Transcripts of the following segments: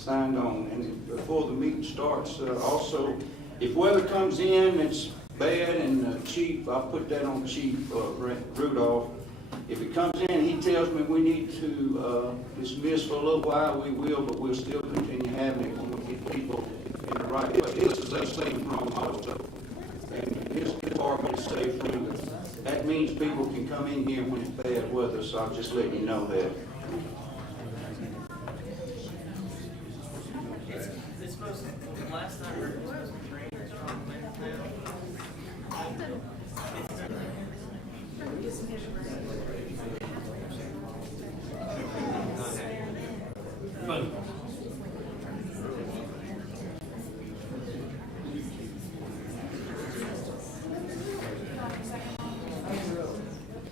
signed on. And before the meeting starts, also, if weather comes in, it's bad, and Chief, I'll put that on Chief Rudolph. If it comes in, he tells me we need to dismiss for a little while, we will, but we'll still continue having it when we get people in the right place. This is a safe room also, and his department is safe room. That means people can come in here when it's bad weather, so I'll just let you know that. It's supposed to, last time we were supposed to rain or strong winds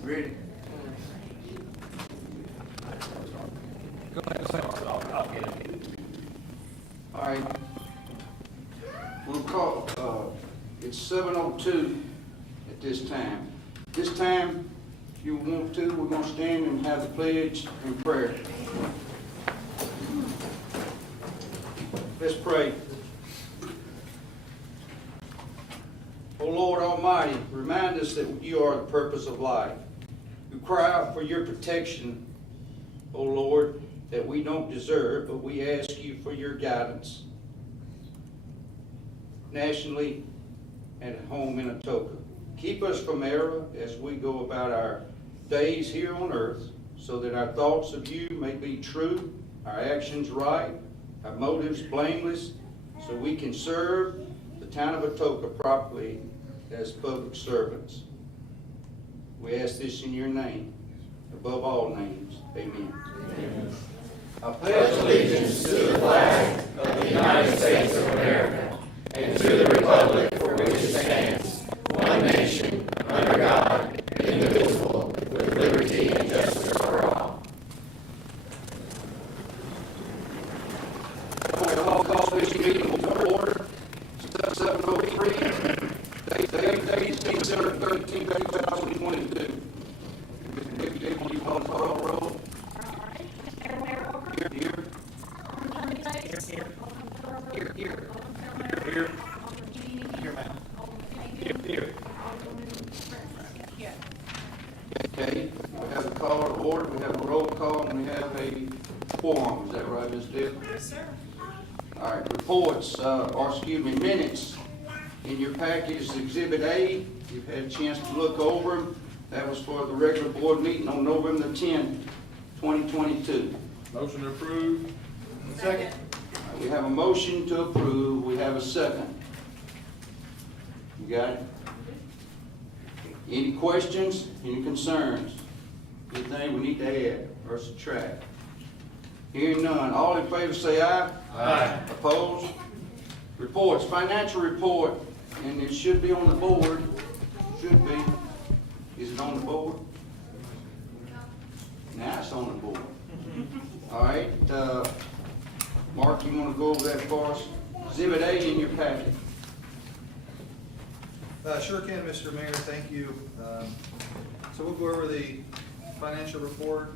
Ready? Go ahead. I'll get it. All right. We'll call, it's 7:02 at this time. This time, if you want to, we're going to stand and have the pledge and prayer. Let's pray. O Lord Almighty, remind us that you are the purpose of life. We cry out for your protection, O Lord, that we don't deserve, but we ask you for your guidance nationally and at home in Atoka. Keep us from error as we go about our days here on earth, so that our thoughts of you may be true, our actions right, our motives blameless, so we can serve the town of Atoka properly as public servants. We ask this in your name, above all names. Amen. Amen. I pledge allegiance to the flag of the United States of America and to the republic for which it stands, one nation, under God, indivisible, with liberty and justice for all. I'll call this meeting to order. 7:03. Days December 13, 2022. Will you call the roll? Here. Okay, we have a call to order, we have a roll call, and we have a quorum. Is that right, Ms. Deb? Yes, sir. All right, reports, minutes. In your package is Exhibit A. You've had a chance to look over them. That was for the regular board meeting on November the 10th, 2022. Motion approved. Second. We have a motion to approve. We have a second. You got it? Any questions? Any concerns? Anything we need to add or subtract? Hearing none. All in favor say aye. Aye. Opposed? Reports. Financial report. And it should be on the board. Should be. Is it on the board? Now it's on the board. All right. Mark, you want to go over that for us? Exhibit A in your packet. Sure can, Mr. Mayor, thank you. So we'll go over the financial report.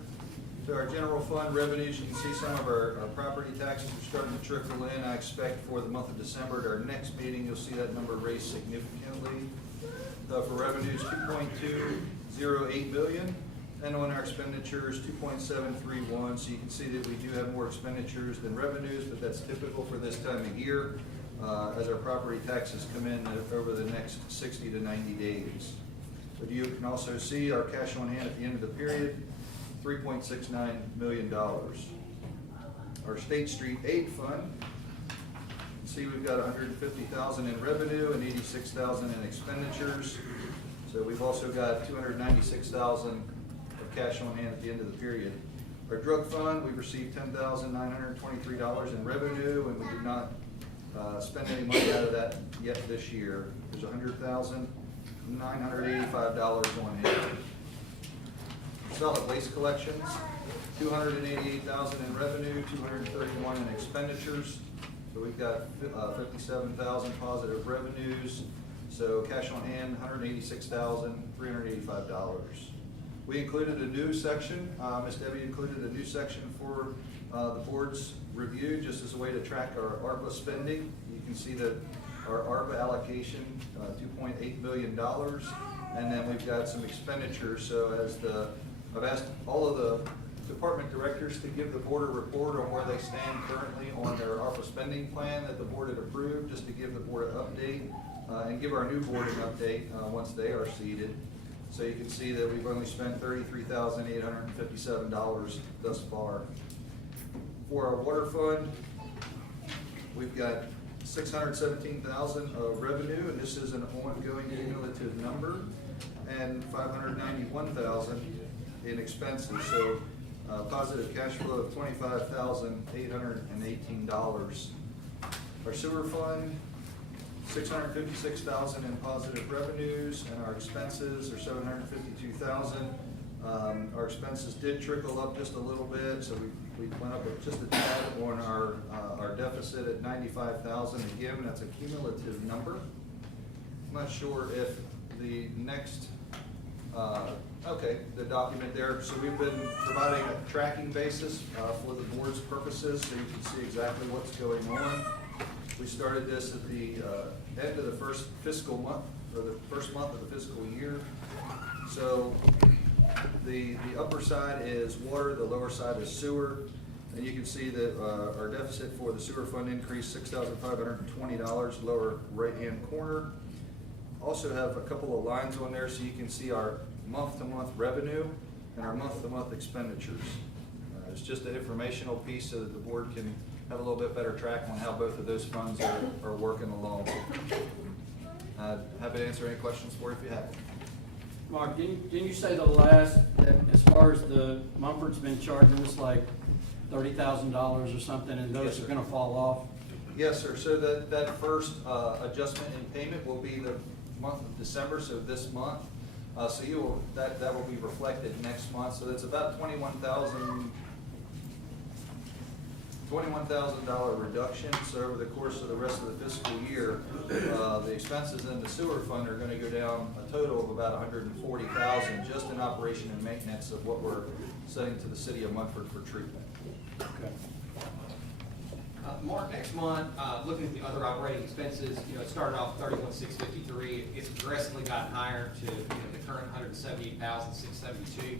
To our general fund revenues, you can see some of our property taxes are starting to trickle in. I expect for the month of December at our next meeting, you'll see that number raise significantly. For revenues, 2.208 million. And on our expenditures, 2.731. So you can see that we do have more expenditures than revenues, but that's typical for this time of year as our property taxes come in over the next 60 to 90 days. But you can also see our cash on hand at the end of the period, $3.69 million. Our State Street Aid Fund, you can see we've got $150,000 in revenue and $86,000 in expenditures. So we've also got $296,000 of cash on hand at the end of the period. Our drug fund, we've received $10,923 in revenue, and we did not spend any money out of that yet this year. There's $100,985 on hand. Solid waste collections, $288,000 in revenue, $231,000 in expenditures. So we've got $57,000 positive revenues. So cash on hand, $186,385. We included a new section, Ms. Debbie included a new section for the board's review, just as a way to track our ARPA spending. You can see that our ARPA allocation, $2.8 million, and then we've got some expenditures. So I've asked all of the department directors to give the board a report on where they stand currently on their ARPA spending plan that the board had approved, just to give the board an update, and give our new board an update once they are seated. So you can see that we've only spent $33,857 thus far. For our water fund, we've got $617,000 of revenue, and this is an ongoing cumulative number, and $591,000 in expenses. So positive cash flow of $25,818. Our sewer fund, $656,000 in positive revenues, and our expenses are $752,000. Our expenses did trickle up just a little bit, so we went up just a tad on our deficit at $95,000. Again, that's a cumulative number. I'm not sure if the next, the document there. So we've been providing a tracking basis for the board's purposes, so you can see exactly what's going on. We started this at the end of the first fiscal month, or the first month of the fiscal year. So the upper side is water, the lower side is sewer. And you can see that our deficit for the sewer fund increased $6,520, lower right-hand corner. Also have a couple of lines on there so you can see our month-to-month revenue and our month-to-month expenditures. It's just an informational piece so that the board can have a little bit better track on how both of those funds are working along. Happy to answer any questions for you if you have them. Mark, didn't you say the last, that as far as the Mumford's been charging us like $30,000 or something, and Yes, those sir. are gonna fall off? Yes, sir. So that first adjustment in payment will be the month of December, so this month. So that will be reflected next month. So that's about $21,000 reduction. So over the course of the rest of the fiscal year, the expenses in the sewer fund are going to go down a total of about $140,000 just in operation and maintenance of what we're sending to the city of Munford for treatment. Okay. Mark, next month, looking at the other operating expenses, it started off $31,653. It's progressively gotten higher to the current $178,672.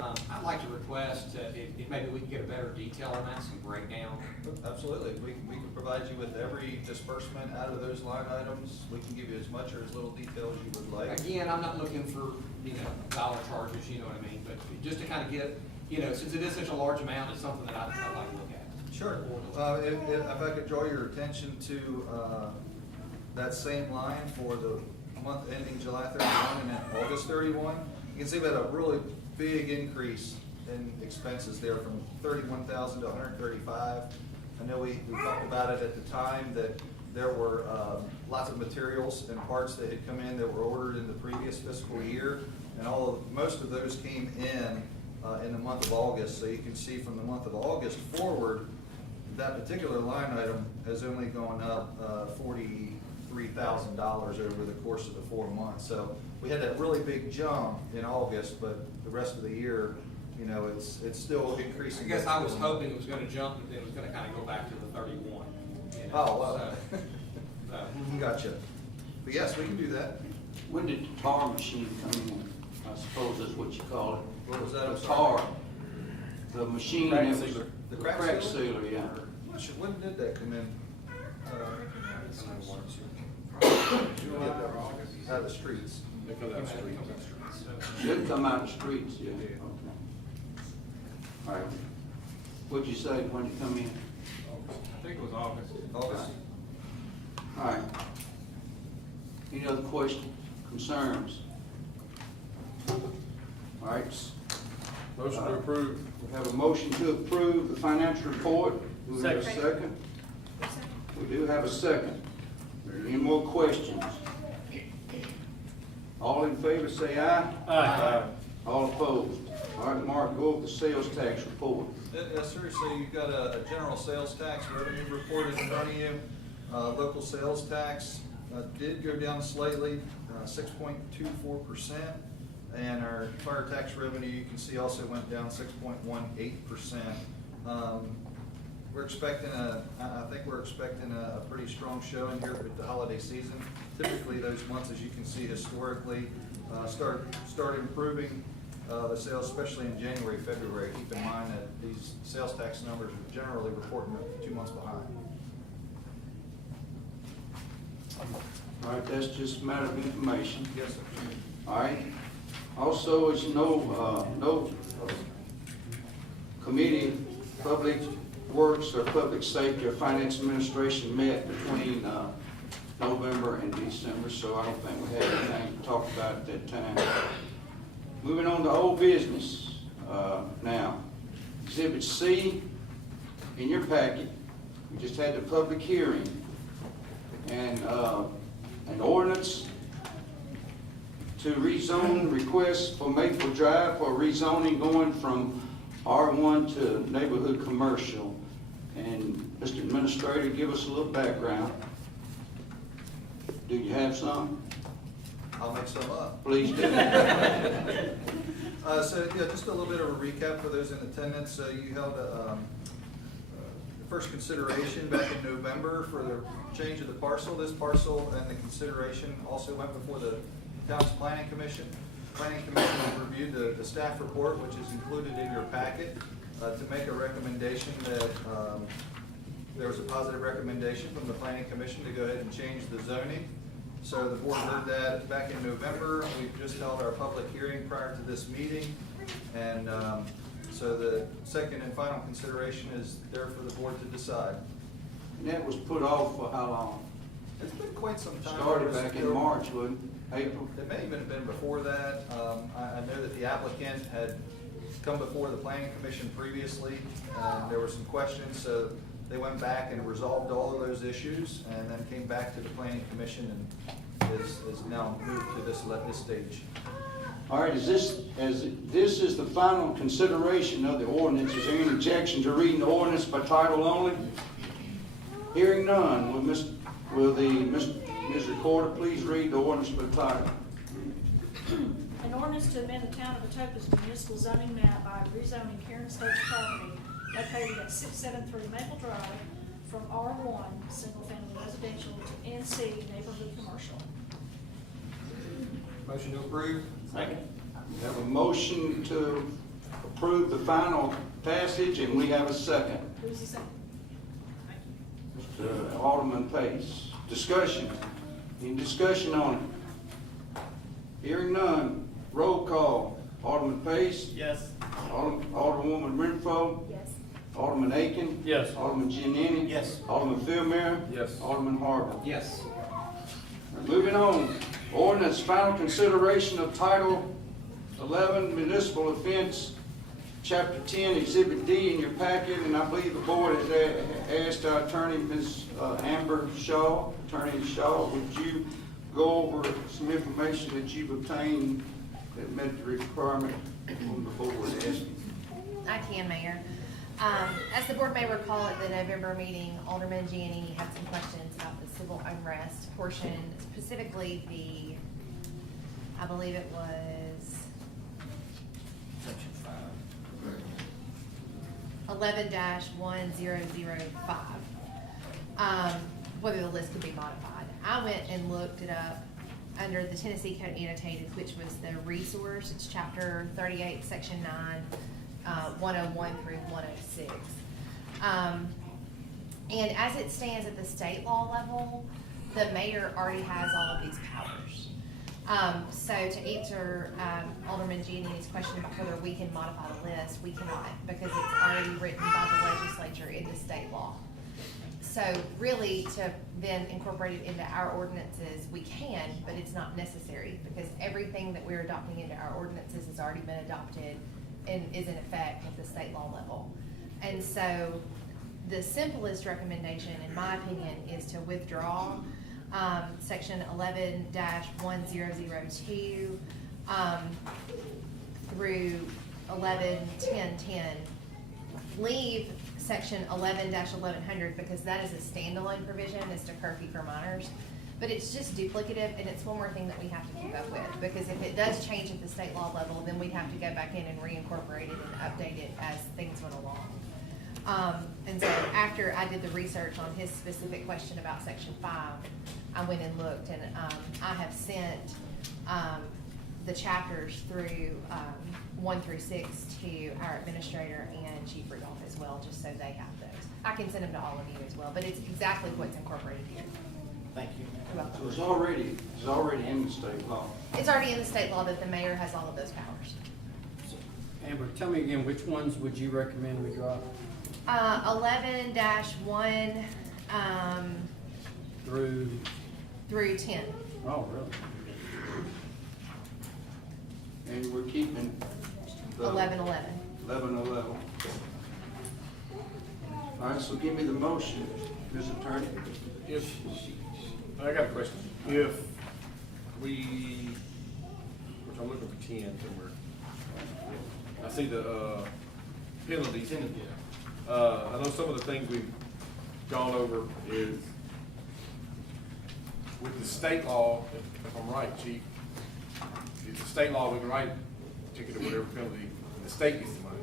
I'd like to request if maybe we can get a better detail on that, some breakdown. Absolutely. We can provide you with every disbursement out of those line items. We can give you as much or as little detail as you would like. Again, I'm not looking for, dollar charges, you know what I mean, but just to kind of get, since it is such a large amount, it's something that I'd like to look at. Sure. If I could draw your attention to that same line for the month ending July 31 and then August 31, you can see we had a really big increase in expenses there from $31,000 to $135,000. I know we talked about it at the time that there were lots of materials and parts that had come in that were ordered in the previous fiscal year, and most of those came in the month of August. So you can see from the month of August forward, that particular line item has only gone up $43,000 over the course of the 4 months. So we had that really big jump in August, but the rest of the year, it's still increasing. I guess I was hoping it was gonna jump, but then it was gonna kind of go back to the 31. Oh, well. So, Gotcha. But yes, we can do that. When did the tar machine come in? I suppose that's what you call it. What was that? I'm The sorry. tar, the machine. Crack that was- sealer. The crack sealer, yeah. When did that come in? Out of the streets. They come out street. Should come out of the streets, yeah. Okay. All right. What'd you say, when it come in? I think it was August. August. All right. Any other questions, concerns? All right. Motion to approve. We have a motion to approve the financial report. Do we have a Second. second? We do have a second. Any more questions? All in favor, say aye. Aye. All opposed? All right, Mark, go over the sales tax report. Yes, sir. So you've got a general sales tax revenue report in front of you. Local sales tax did go down slightly, 6.24%. And our fire tax revenue, you can see, also went down 6.18%. We're expecting I think we're expecting a pretty strong showing here with the holiday season. Typically, those months, as you can see historically, start improving the sales, especially in January, February. Keep in mind that these sales tax numbers are generally reporting 2 months behind. All right, that's just a matter of information. Yes, sir. All right. Also, as you know, no committee, Public Works or Public Safety or Finance Administration met between November and December, so I don't think we had anything to talk about at that time. Moving on to old business now. Exhibit C in your packet, we just had the public hearing, and an ordinance to rezone request for Maple Drive for rezoning going from R1 to neighborhood commercial. And Mr. Administrator, give us a little background. Do you have some? I'll make some up. Please do. So, yeah, just a little bit of a recap for those in attendance. You held the first consideration back in November for the change of the parcel. This parcel and the consideration also went before the town's planning commission. Planning commission reviewed the staff report, which is included in your packet, to make a recommendation that there was a positive recommendation from the planning commission to go ahead and change the zoning. So the board heard that back in November. We've just held our public hearing prior to this meeting. And so the second and final consideration is there for the board to decide. And that was put off for how long? It's been quite some time. Started back in March, wasn't it? April? It may even have been before that. I know that the applicant had come before the planning commission previously, and there were some questions, so they went back and resolved all of those issues, and then came back to the planning commission and is now moved to this stage. All right, this is the final consideration of the ordinance. Is there any objection to reading the ordinance by title only? Hearing none, Ms. Recorder please read the ordinance by title? An ordinance to amend the town of Etoka's municipal zoning map by rezoning Karen State's property located at 673 Maple Drive from R1, single-family residential, to NC, neighborhood commercial. Motion to approve? Second. We have a motion to approve the final passage, and we have a second. Who's the second? Mr. Alderman Pace. Discussion. Any discussion on it? Hearing none. Roll call. Alderman Pace. Yes. Alderwoman Renfro. Yes. Alderman Aiken. Yes. Alderman Giannini. Yes. Alderman Philmere. Yes. Alderman Harville. Yes. Moving on, ordinance final consideration of Title 11 Municipal Offense, Chapter 10, Exhibit D in your packet, and I believe the board has asked our attorney, Ms. Amber Shaw. Attorney Shaw, would you go over some information that you've obtained that met the requirement from the board asking? I can, Mayor. As the board may recall, at the November meeting, Alderman Giannini had some questions about the civil unrest portion, specifically I believe it was Section 11-1005, whether the list could be modified. I went and looked it up under the Tennessee Code Annotated, which was the resource. It's Chapter 38, Section 9, 101 through 106. And as it stands at the state law level, the mayor already has all of these powers. So to answer Alderman Giannini's question about whether we can modify the list, we cannot, because it's already written by the legislature in the state law. So really, to then incorporate it into our ordinances, we can, but it's not necessary, because everything that we're adopting into our ordinances has already been adopted and is in effect at the state law level. And so the simplest recommendation, in my opinion, is to withdraw section 11-1002 through 11-1010. Leave section 11-1100 because that is a standalone provision as to curfew for minors. But it's just duplicative, and it's one more thing that we have to keep up with, because if it does change at the state law level, then we'd have to go back in and reincorporate it and update it as things went along. And so after I did the research on his specific question about section 5, I went and looked, and I have sent the chapters through 1 through 6 to our administrator and Chief Rudolph as well, just so they have those. I can send them to all of you as well, but it's exactly what's incorporated here. Thank you. You're So welcome. it's already in the state law. It's already in the state law that the mayor has all of those powers. So, Amber, tell me again, which ones would you recommend we drop 11-1 through, through 10. oh, really? And we're keeping the 11-11. 11. All right, so give me the motion, Ms. Attorney. If, I got a question. If we, which I'm looking for 10 somewhere. I see the, penalties. I know some of the things we've gone over is with the state law, if I'm right, Chief, it's the state law, we can write a ticket or whatever penalty, and the state gets the money.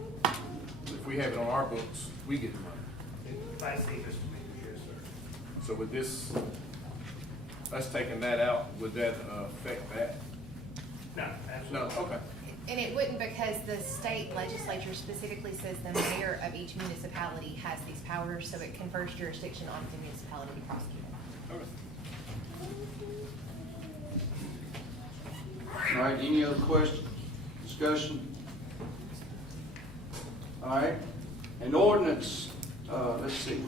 If we have it on our books, we get the money. I see, Mr. Mayor, yes, sir. So with this, us taking that out, would that affect that? No, No, absolutely. okay. And it wouldn't, because the state legislature specifically says the mayor of each municipality has these powers, so it confers jurisdiction on the municipality to prosecute it. Okay. All right, any other questions, discussion? All right, an ordinance, let's see,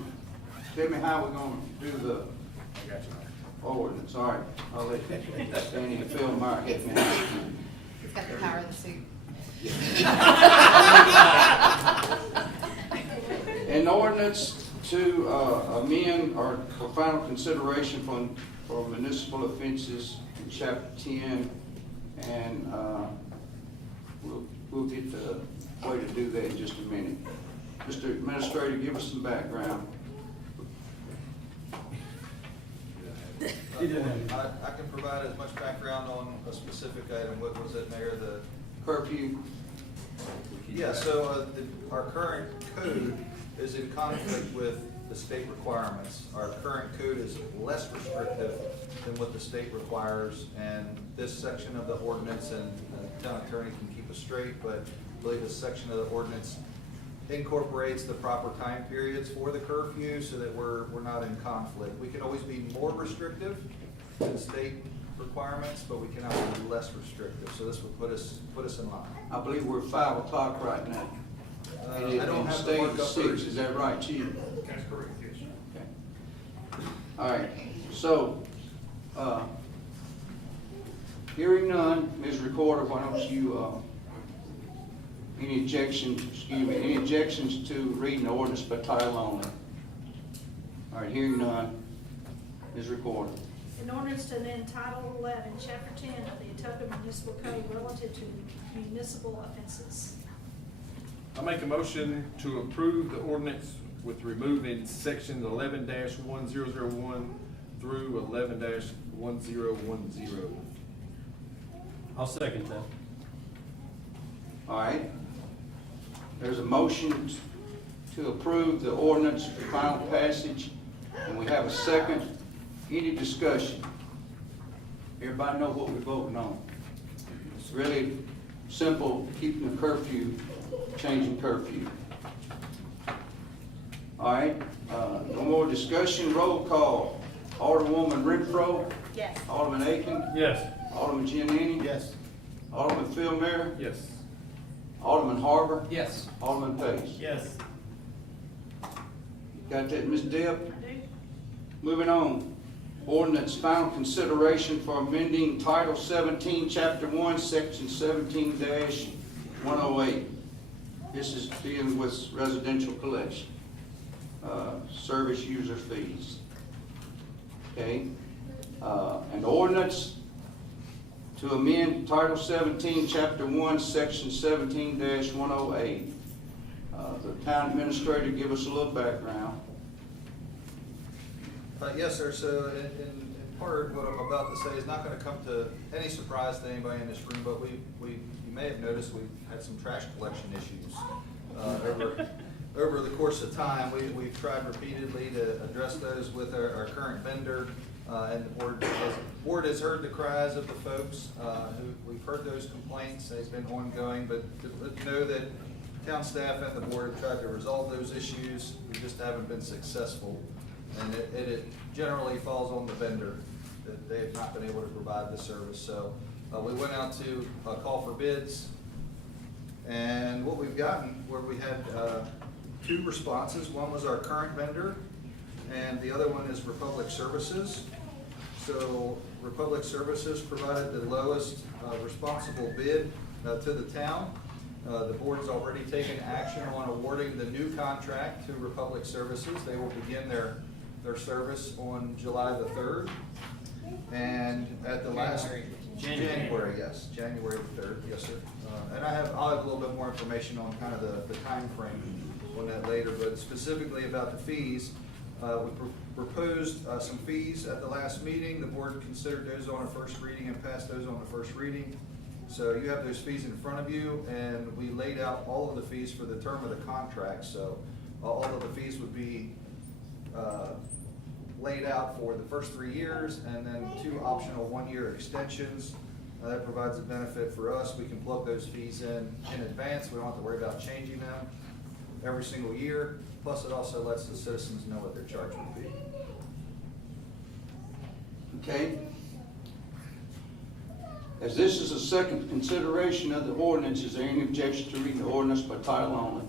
tell me how we're gonna do the I got you. ordinance, all right, I'll let Danny and Phil Meyer hit me. He's got the power of the suit. An ordinance to amend or for final consideration for municipal offenses in chapter 10, and we'll get the way to do that in just a minute. Mr. Administrator, give us some background. I can provide as much background on a specific item. What was it, Mayor? The Curfew, Yeah, so our current code is in conflict with the state requirements. Our current code is less restrictive than what the state requires, and this section of the ordinance, and the town attorney can keep us straight, but I believe this section of the ordinance incorporates the proper time periods for the curfew so that we're not in conflict. We can always be more restrictive than state requirements, but we cannot be less restrictive, so this would put us in line. I believe we're 5 o'clock right now. And I don't have the state markup is 6, version. is that right, Chief? That's correct, yes, sir. Okay. All right, so, hearing none, Ms. Recorder, why don't you, any objections to reading the ordinance by title only? All right, hearing none, Ms. Recorder. An ordinance to amend Title 11, Chapter 10 of the Etoka Municipal Code relative to municipal offenses. I make a motion to approve the ordinance with removing sections 11-1001 through 11-1010. I'll second that. All right. There's a motion to approve the ordinance for final passage, and we have a second. Any discussion? Everybody know what we're voting on? It's really simple, keeping the curfew, changing curfew. All right, no more discussion, roll call. Alderwoman Renfro. Yes. Alderman Aiken. Yes. Alderman Giannini. Yes. Alderman Phil Mayer. Yes. Alderman Harbour. Yes. Alderman Pace. Yes. Got that, Ms. Deb? I do. Moving on. Ordinance final consideration for amending Title 17, Chapter 1, Section 17-108. This is dealing with residential collection, service user fees. Okay? An ordinance to amend Title 17, Chapter 1, Section 17-108. The town administrator, give us a little background. Yes, sir. So in part, what I'm about to say is not gonna come to any surprise to anybody in this room, but you may have noticed we've had some trash collection issues, over the course of time. We've tried repeatedly to address those with our current vendor, and the board has heard the cries of the folks, we've heard those complaints, they've been ongoing, but to know that town staff and the board have tried to resolve those issues, we just haven't been successful. And it generally falls on the vendor, that they have not been able to provide the service. So we went out to call for bids, and what we've gotten, where we had 2 responses. One was our current vendor, and the other one is Republic Services. So Republic Services provided the lowest responsible bid to the town. The board's already taken action on awarding the new contract to Republic Services. They will begin their service on July the 3rd. And at the last. January, yes, January the 3rd, yes, sir. And I'll have a little bit more information on kind of the timeframe on that later, but specifically about the fees. We proposed some fees at the last meeting. The board considered those on a first reading and passed those on the first reading. So you have those fees in front of you, and we laid out all of the fees for the term of the contract. So all of the fees would be laid out for the first 3 years, and then 2 optional 1-year extensions. That provides a benefit for us. We can plug those fees in advance. We don't have to worry about changing them every single year. Plus, it also lets the citizens know what their charge would be. Okay? As this is a second consideration of the ordinance, is there any objection to reading the ordinance by title only?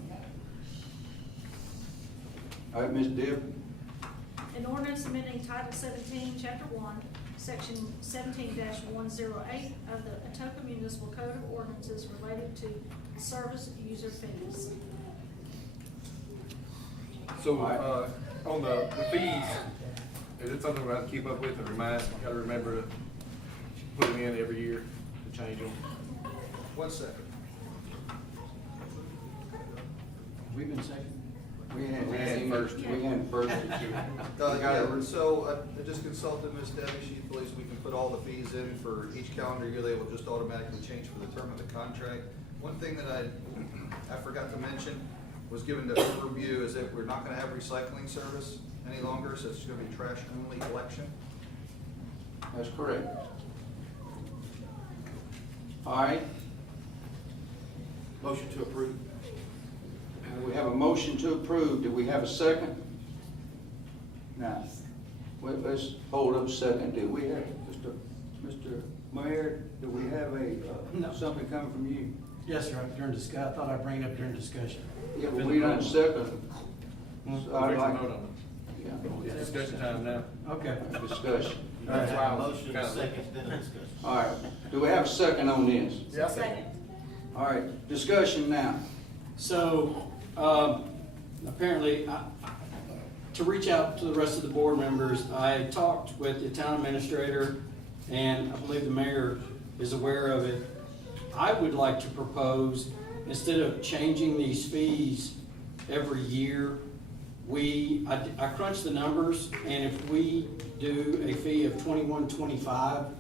All right, Ms. Deb. An ordinance amending Title 17, Chapter 1, Section 17-108 of the Atoka Municipal Code of Ordinances related to service user fees. So, on the fees, is it something we have to keep up with and gotta remember to put them in every year to change them? 1 second. We've been second. We had first. We had first. Yeah, so I just consulted Ms. Debbie. She believes we can put all the fees in for each calendar year. They will just automatically change for the term of the contract. One thing that I forgot to mention was given the overview is that we're not gonna have recycling service any longer, so it's gonna be trash only collection. That's correct. All right, Motion to approve. we have a motion to approve. Do we have a second? Now, let's hold up a second. Do we have, Mr. Mayor, do we have No. something coming from you? Yes, sir, during discussion, I thought I'd bring it up during discussion. Yeah, but we don't second. So I'd Fix a like, note on yeah, it. It's discussion time now. Okay. discussion. That's why I was Motion kinda- second, then discussion. All right, do we have a second on this? Yeah. Second. All right, discussion now. So, apparently, to reach out to the rest of the board members, I talked with the town administrator, and I believe the mayor is aware of it. I would like to propose, instead of changing these fees every year, I crunched the numbers, and if we do a fee of $21.25,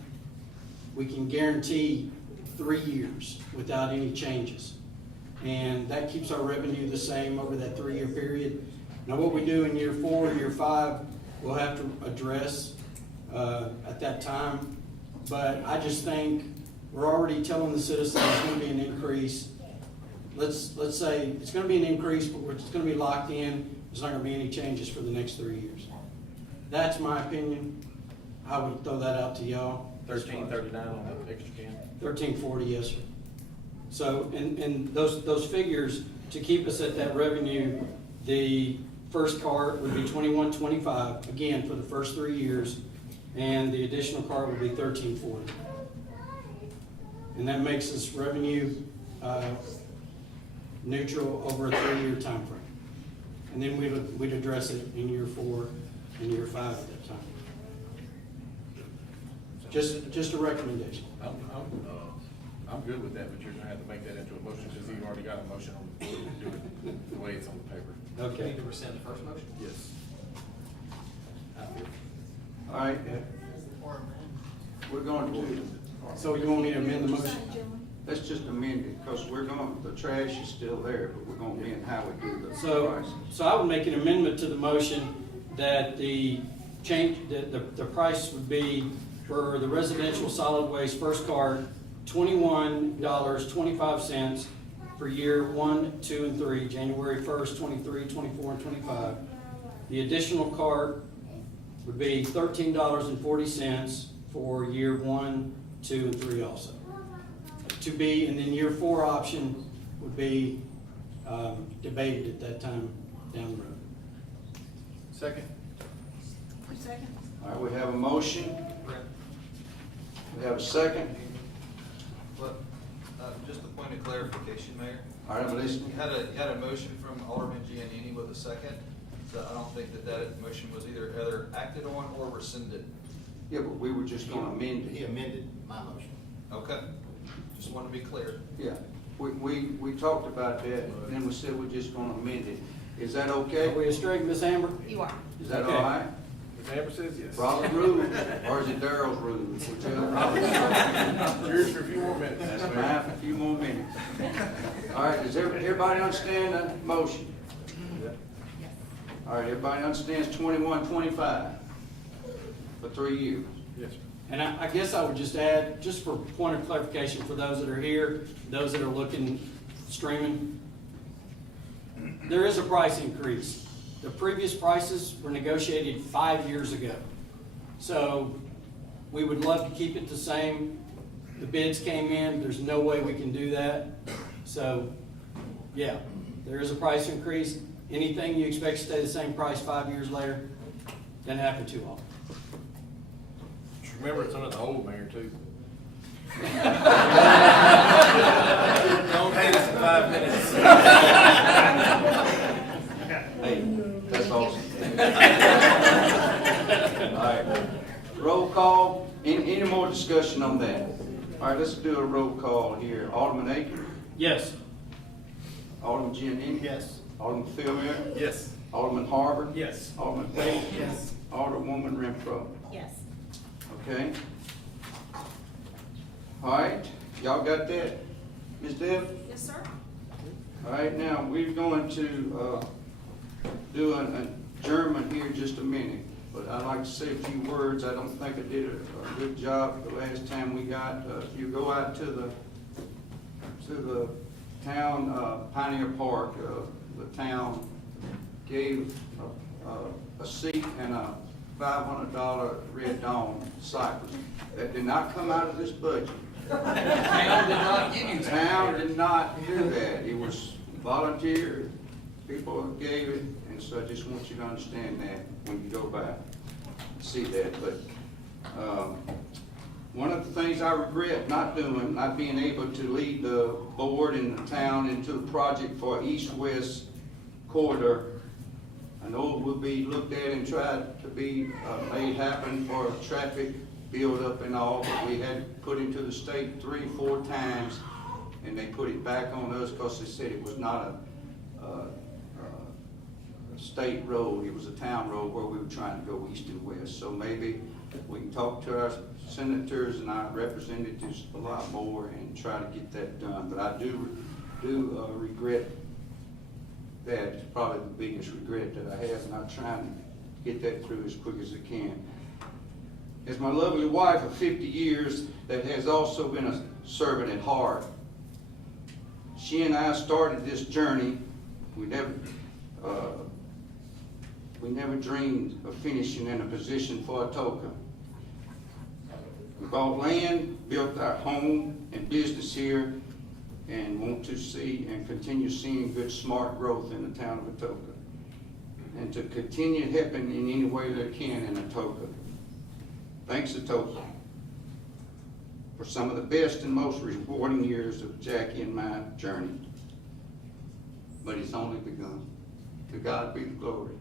we can guarantee 3 years without any changes. And that keeps our revenue the same over that 3-year period. Now, what we do in year 4 and year 5, we'll have to address at that time. But I just think we're already telling the citizens it's gonna be an increase. Let's say it's gonna be an increase, but it's gonna be locked in. There's not gonna be any changes for the next 3 years. That's my opinion. I would throw that out to y'all. $13.39 on the extra can. $13.40, yes, sir. So, and those figures, to keep us at that revenue, the first cart would be $21.25, again, for the first 3 years, and the additional cart would be $13.40. And that makes us revenue neutral over a 3-year time frame. And then we'd address it in year 4 and year 5 at that time. Just a recommendation. I'm good with that, but you're gonna have to make that into a motion, because you've already got a motion on the floor to do it the way it's on the paper. We Okay. need to rescind the first motion? Yes. All right, We're going to, So you want me to amend the motion? let's just amend it, because the trash is still there, but we're gonna amend how we do the So, price. so I would make an amendment to the motion that the change, that the price would be for the residential solid waste first cart, $21.25 for year 1, 2, and 3, January 1st, 23, 24, and 25. The additional cart would be $13.40 for year 1, 2, and 3 also. To be, and then year 4 option would be debated at that time down the road. Second? Second. All right, we have a motion, we have a second. But, just a point of clarification, Mayor. All right, I'm listening. You had a motion from Alderman Giannini with a second, so I don't think that motion was either acted on or rescinded. Yeah, but we were just gonna amend He it. amended my motion. Okay, just want to be clear. Yeah, we talked about that, and then we said we're just gonna amend it. Is that Are okay? we straight, Ms. Amber? You are. Is that all Okay. right? Ms. Amber says yes. Robert rule, or is it Daryl's rule? Whichever. Yours for a few more minutes. That's fine, a few more minutes. All right, does everybody understand the motion? All right, everybody understands 21.25 for 3 years? Yes, sir. And I guess I would just add, just for point of clarification for those that are here, those that are looking, streaming, there is a price increase. The previous prices were negotiated 5 years ago. So we would love to keep it the same. The bids came in, there's no way we can do that. So, yeah, there is a price increase. Anything you expect to stay the same price 5 years later, doesn't happen too often. Just remember, it's under the old mayor, too. Don't take us in 5 minutes. Hey, that's awesome. All right, roll call. Any more discussion on that? All right, let's do a roll call here. Alderman Aiken, Yes. Alderman Giannini. Yes. Alderman Philmere, Yes. Alderman Harvard. Yes. Alderman Page. Yes. Alderwoman Renfro. Yes. Okay. All right, y'all got that? Ms. Deb? Yes, sir. All right, now, we're going to do an adjournment here in just a minute, but I'd like to say a few words. I don't think I did a good job the last time we got, if you go out to the town, Pioneer Park, the town gave a seat and a $500 Red Dawn cyclist. That did not come out of this budget. Town did not give you The town did not do that. It was volunteer. People gave it, and so I just want you to understand that when you go by, see that. But one of the things I regret not doing, not being able to lead the board and the town into the project for east-west corridor. I know it will be looked at and tried to be made happen for traffic build-up and all, but we had put into the state 3 or 4 times, and they put it back on us because they said it was not a state road, it was a town road where we were trying to go east and west. So maybe we can talk to our senators and our representatives a lot more and try to get that done. But I do regret that. It's probably the biggest regret that I have, not trying to get that through as quick as I can. As my lovely wife of 50 years that has also been a servant at heart, she and I started this journey. We never dreamed of finishing in a position for Atoka. We bought land, built our home and business here, and want to see and continue seeing good, smart growth in the town of Atoka, and to continue helping in any way that can in Atoka. Thanks, Atoka, for some of the best and most rewarding years of Jackie and my journey. But it's only begun. To God be the glory.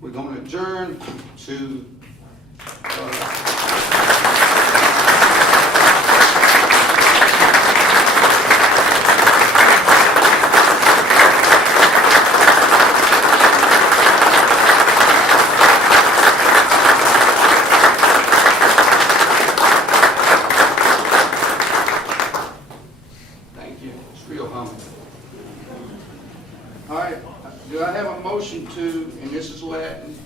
We're going to adjourn to All right, do I have a motion to, and this is Latin,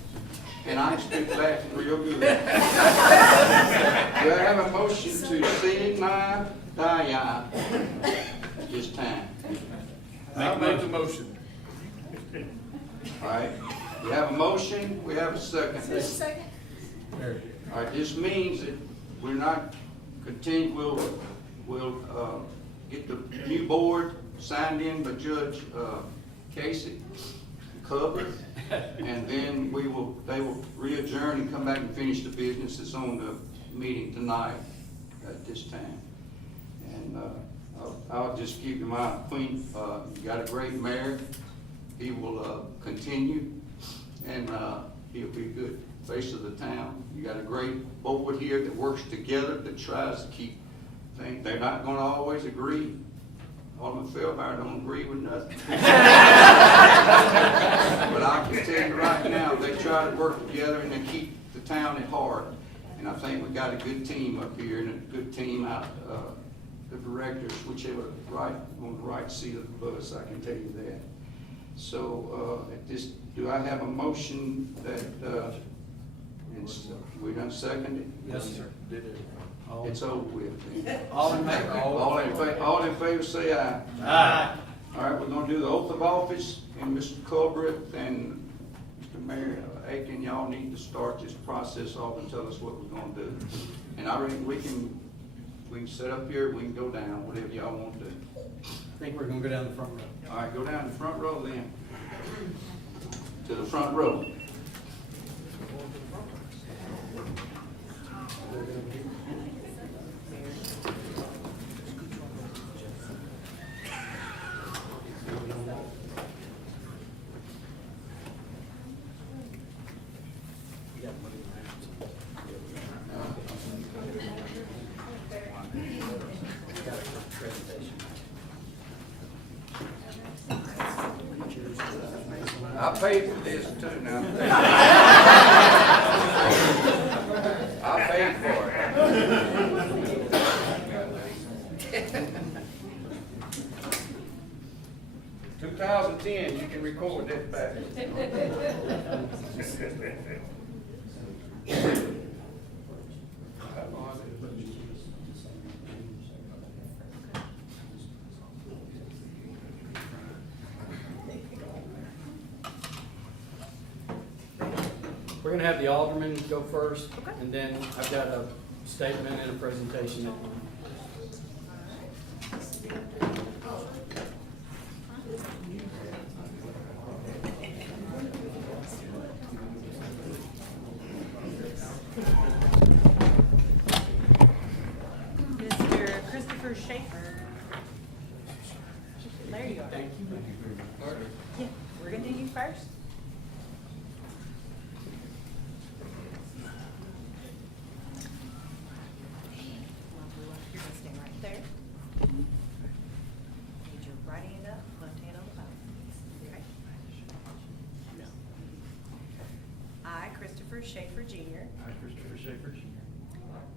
and I speak Latin real good. Do I have a motion to sing my dia this time? I'll make the motion. All right, we have a motion, we have a second. Second. All right, this means that we're not we'll get the new board signed in by Judge Casey, covered, and then they will re-adjourn and come back and finish the business that's on the meeting tonight at this time. And I'll just give you my point, you got a great mayor, he will continue, and he'll be a good face of the town. You got a great board here that works together, that tries to keep things, they're not gonna always agree. Alderman Feldmeyer don't agree with nothing. But I can tell you right now, they try to work together and they keep the town at heart. And I think we got a good team up here and a good team out, the directors, whichever right, on the right seat of the bus, I can tell you that. So, at this, do I have a motion that, we done seconded? Yes, sir. It's over with. All in favor? All in favor, say aye. Aye. All right, we're gonna do the oath of office, and Mr. Culbreth and Mr. Mayor Aiken, y'all need to start this process off and tell us what we're gonna do. And I reckon we can set up here, we can go down, whatever y'all want to do. I think we're gonna go down the front row. All right, go down the front row then. To the front row. I paid for this too now. I paid for it. 2010, you can record that back. We're gonna have the alderman go first, and then I've got a statement and a presentation at the end. Mr. Christopher Schaefer. There you are. Thank you. Yeah, we're gonna do you first. You're gonna stand right there. Need your right hand up, left hand on the Bible. Okay. I, Christopher Schaefer Jr., I, Christopher Schaefer Jr.,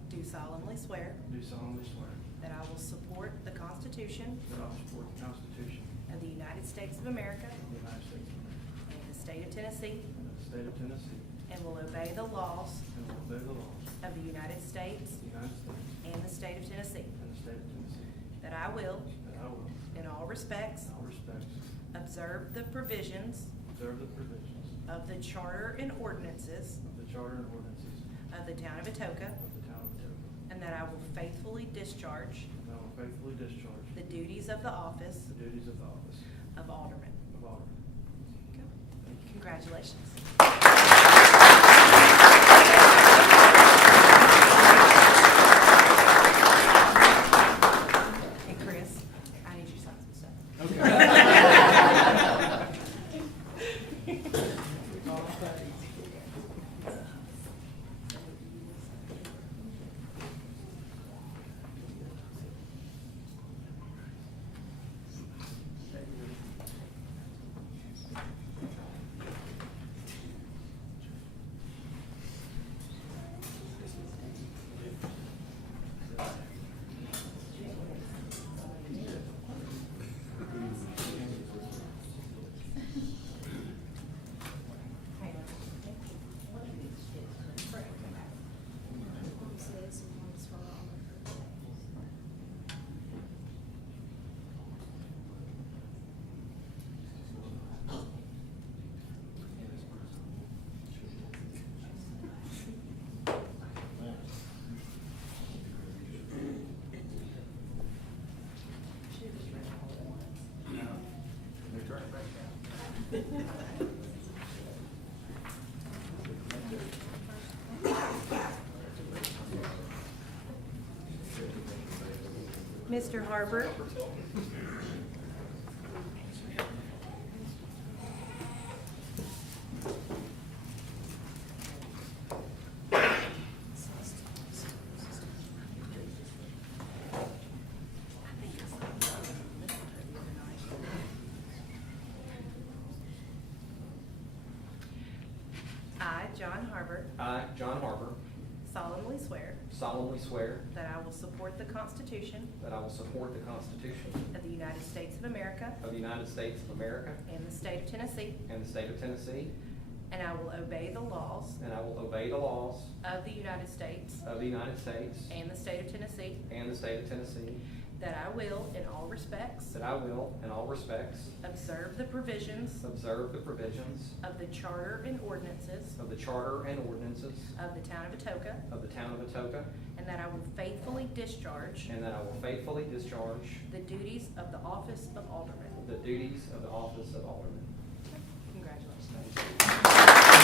do solemnly swear do solemnly swear that I will support the Constitution that I will support the Constitution of the United States of America of the United States of America and the state of Tennessee, and of the state of Tennessee, and will obey the laws and will obey the laws of the United States of the United States and the state of Tennessee, and the state of Tennessee, that I will, that I will, in all respects, in all respects, observe the provisions observe the provisions of the charter and ordinances of the charter and ordinances of the town of Atoka, of the town of Atoka, and that I will faithfully discharge and I will faithfully discharge the duties of the office the duties of the office of Alderman. of Alderman. Congratulations. Hey, Chris, I need you to sign some stuff. Mr. Harbert. I, John Harbert, I, John Harper, solemnly swear solemnly swear that I will support the Constitution that I will support the Constitution of the United States of America of the United States of America and the state of Tennessee, and the state of Tennessee, and I will obey the laws and I will obey the laws of the United States of the United States and the state of Tennessee, and the state of Tennessee, that I will, in all respects, that I will, in all respects, observe the provisions observe the provisions of the charter and ordinances of the charter and ordinances of the town of Atoka, of the town of Atoka, and that I will faithfully discharge and that I will faithfully discharge the duties of the office of Alderman. the duties of the office of Alderman. Congratulations.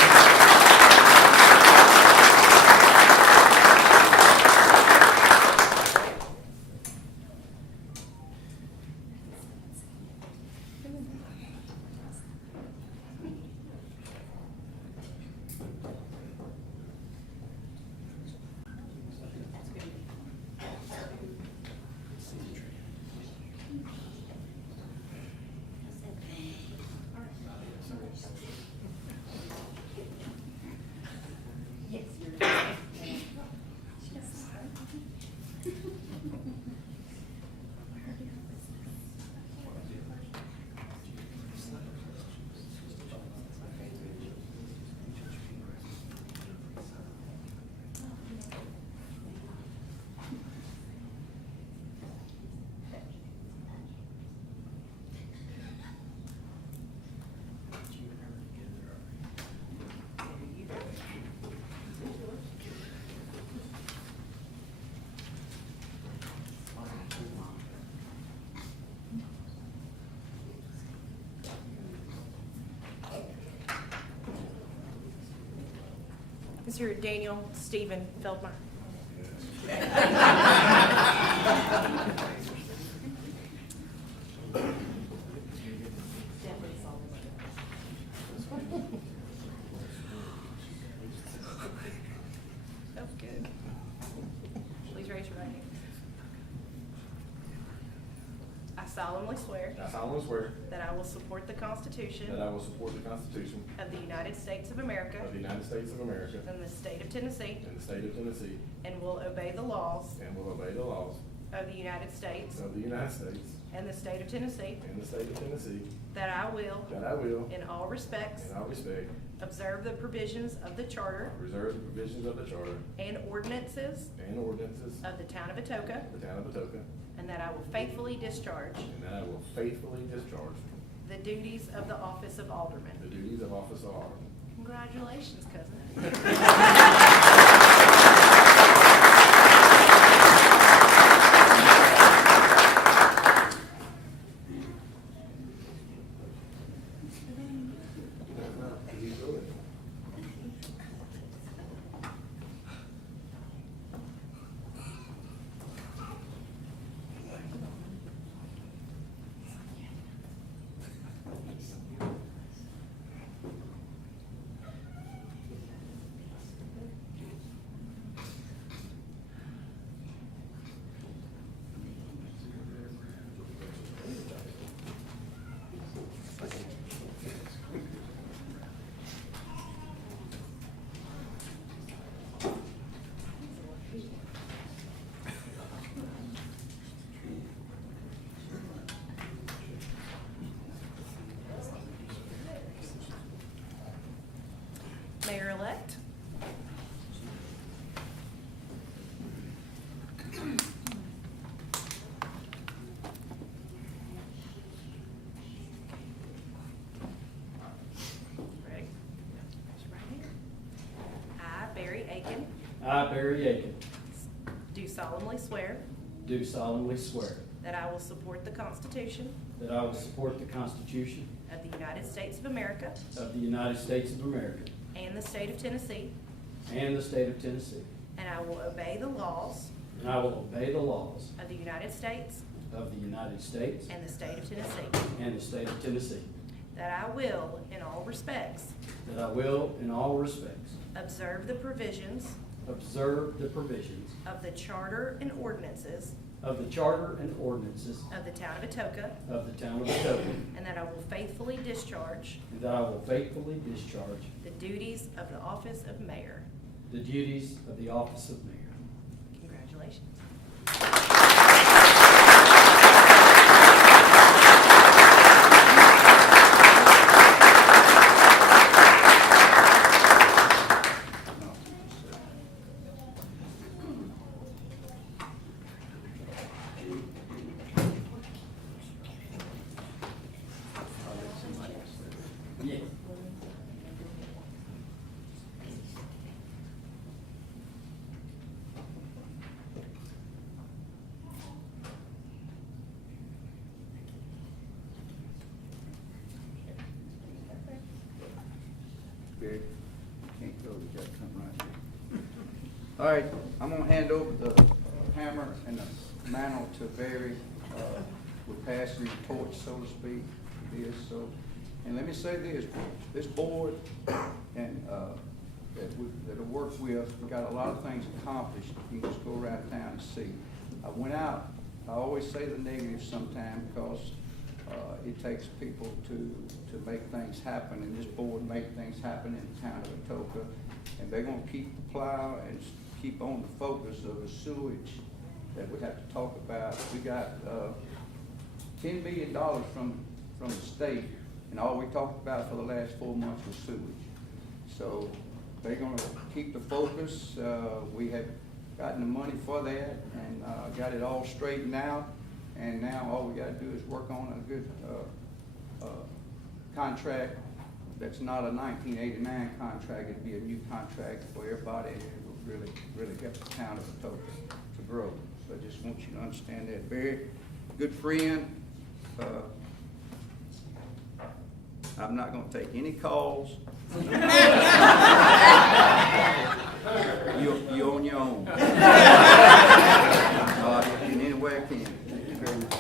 Mr. Daniel Stephen Feldmeyer. That was good. Please raise your right hand. I solemnly swear I solemnly swear that I will support the Constitution that I will support the Constitution of the United States of America of the United States of America and the state of Tennessee, and the state of Tennessee, and will obey the laws and will obey the laws of the United States of the United States and the state of Tennessee, and the state of Tennessee, that I will, that I will, in all respects, in all respect, observe the provisions of the charter reserve the provisions of the charter and ordinances and ordinances of the town of Atoka, of the town of Atoka, and that I will faithfully discharge and that I will faithfully discharge the duties of the office of Alderman. the duties of office of Alderman. Congratulations, cousin. Mayor-elect. Ready? Raise your right hand. I, Barry Aiken, I, Barry Aiken, do solemnly swear do solemnly swear that I will support the Constitution that I will support the Constitution of the the United States of America of the United States of America and the state of Tennessee, and the state of Tennessee, and I will obey the laws and I will obey the laws of the United States of the United States and the state of Tennessee, and the state of Tennessee, that I will, in all respects, that I will, in all respects, observe the provisions observe the provisions of the charter and ordinances of the charter and ordinances of the town of Atoka, of the town of Atoka, and that I will faithfully discharge and that I will faithfully discharge the duties of the office of mayor. the duties of the office of mayor. Congratulations. Yeah. Barry, can't go, you gotta come right here. All right, I'm gonna hand over the hammer and the mantle to Barry. We're passing the torch, so to speak, this, so. And let me say this board and, that'll work with, we got a lot of things accomplished. You can just go around town and see. I went out, I always say the negative sometimes because, it takes people to make things happen, and this board make things happen in the town of Atoka. And they're gonna keep the plow and keep on the focus of the sewage that we have to talk about. We got, $10 million from the state, and all we talked about for the last 4 months was sewage. So they're gonna keep the focus. We have gotten the money for that and got it all straightened out. And now all we gotta do is work on a good contract that's not a 1989 contract. It'd be a new contract for everybody, and it will really, really help the town of Atoka to grow. So I just want you to understand that. Very good friend. I'm not gonna take any calls. You're on your own. In any way I can. Thank you very much.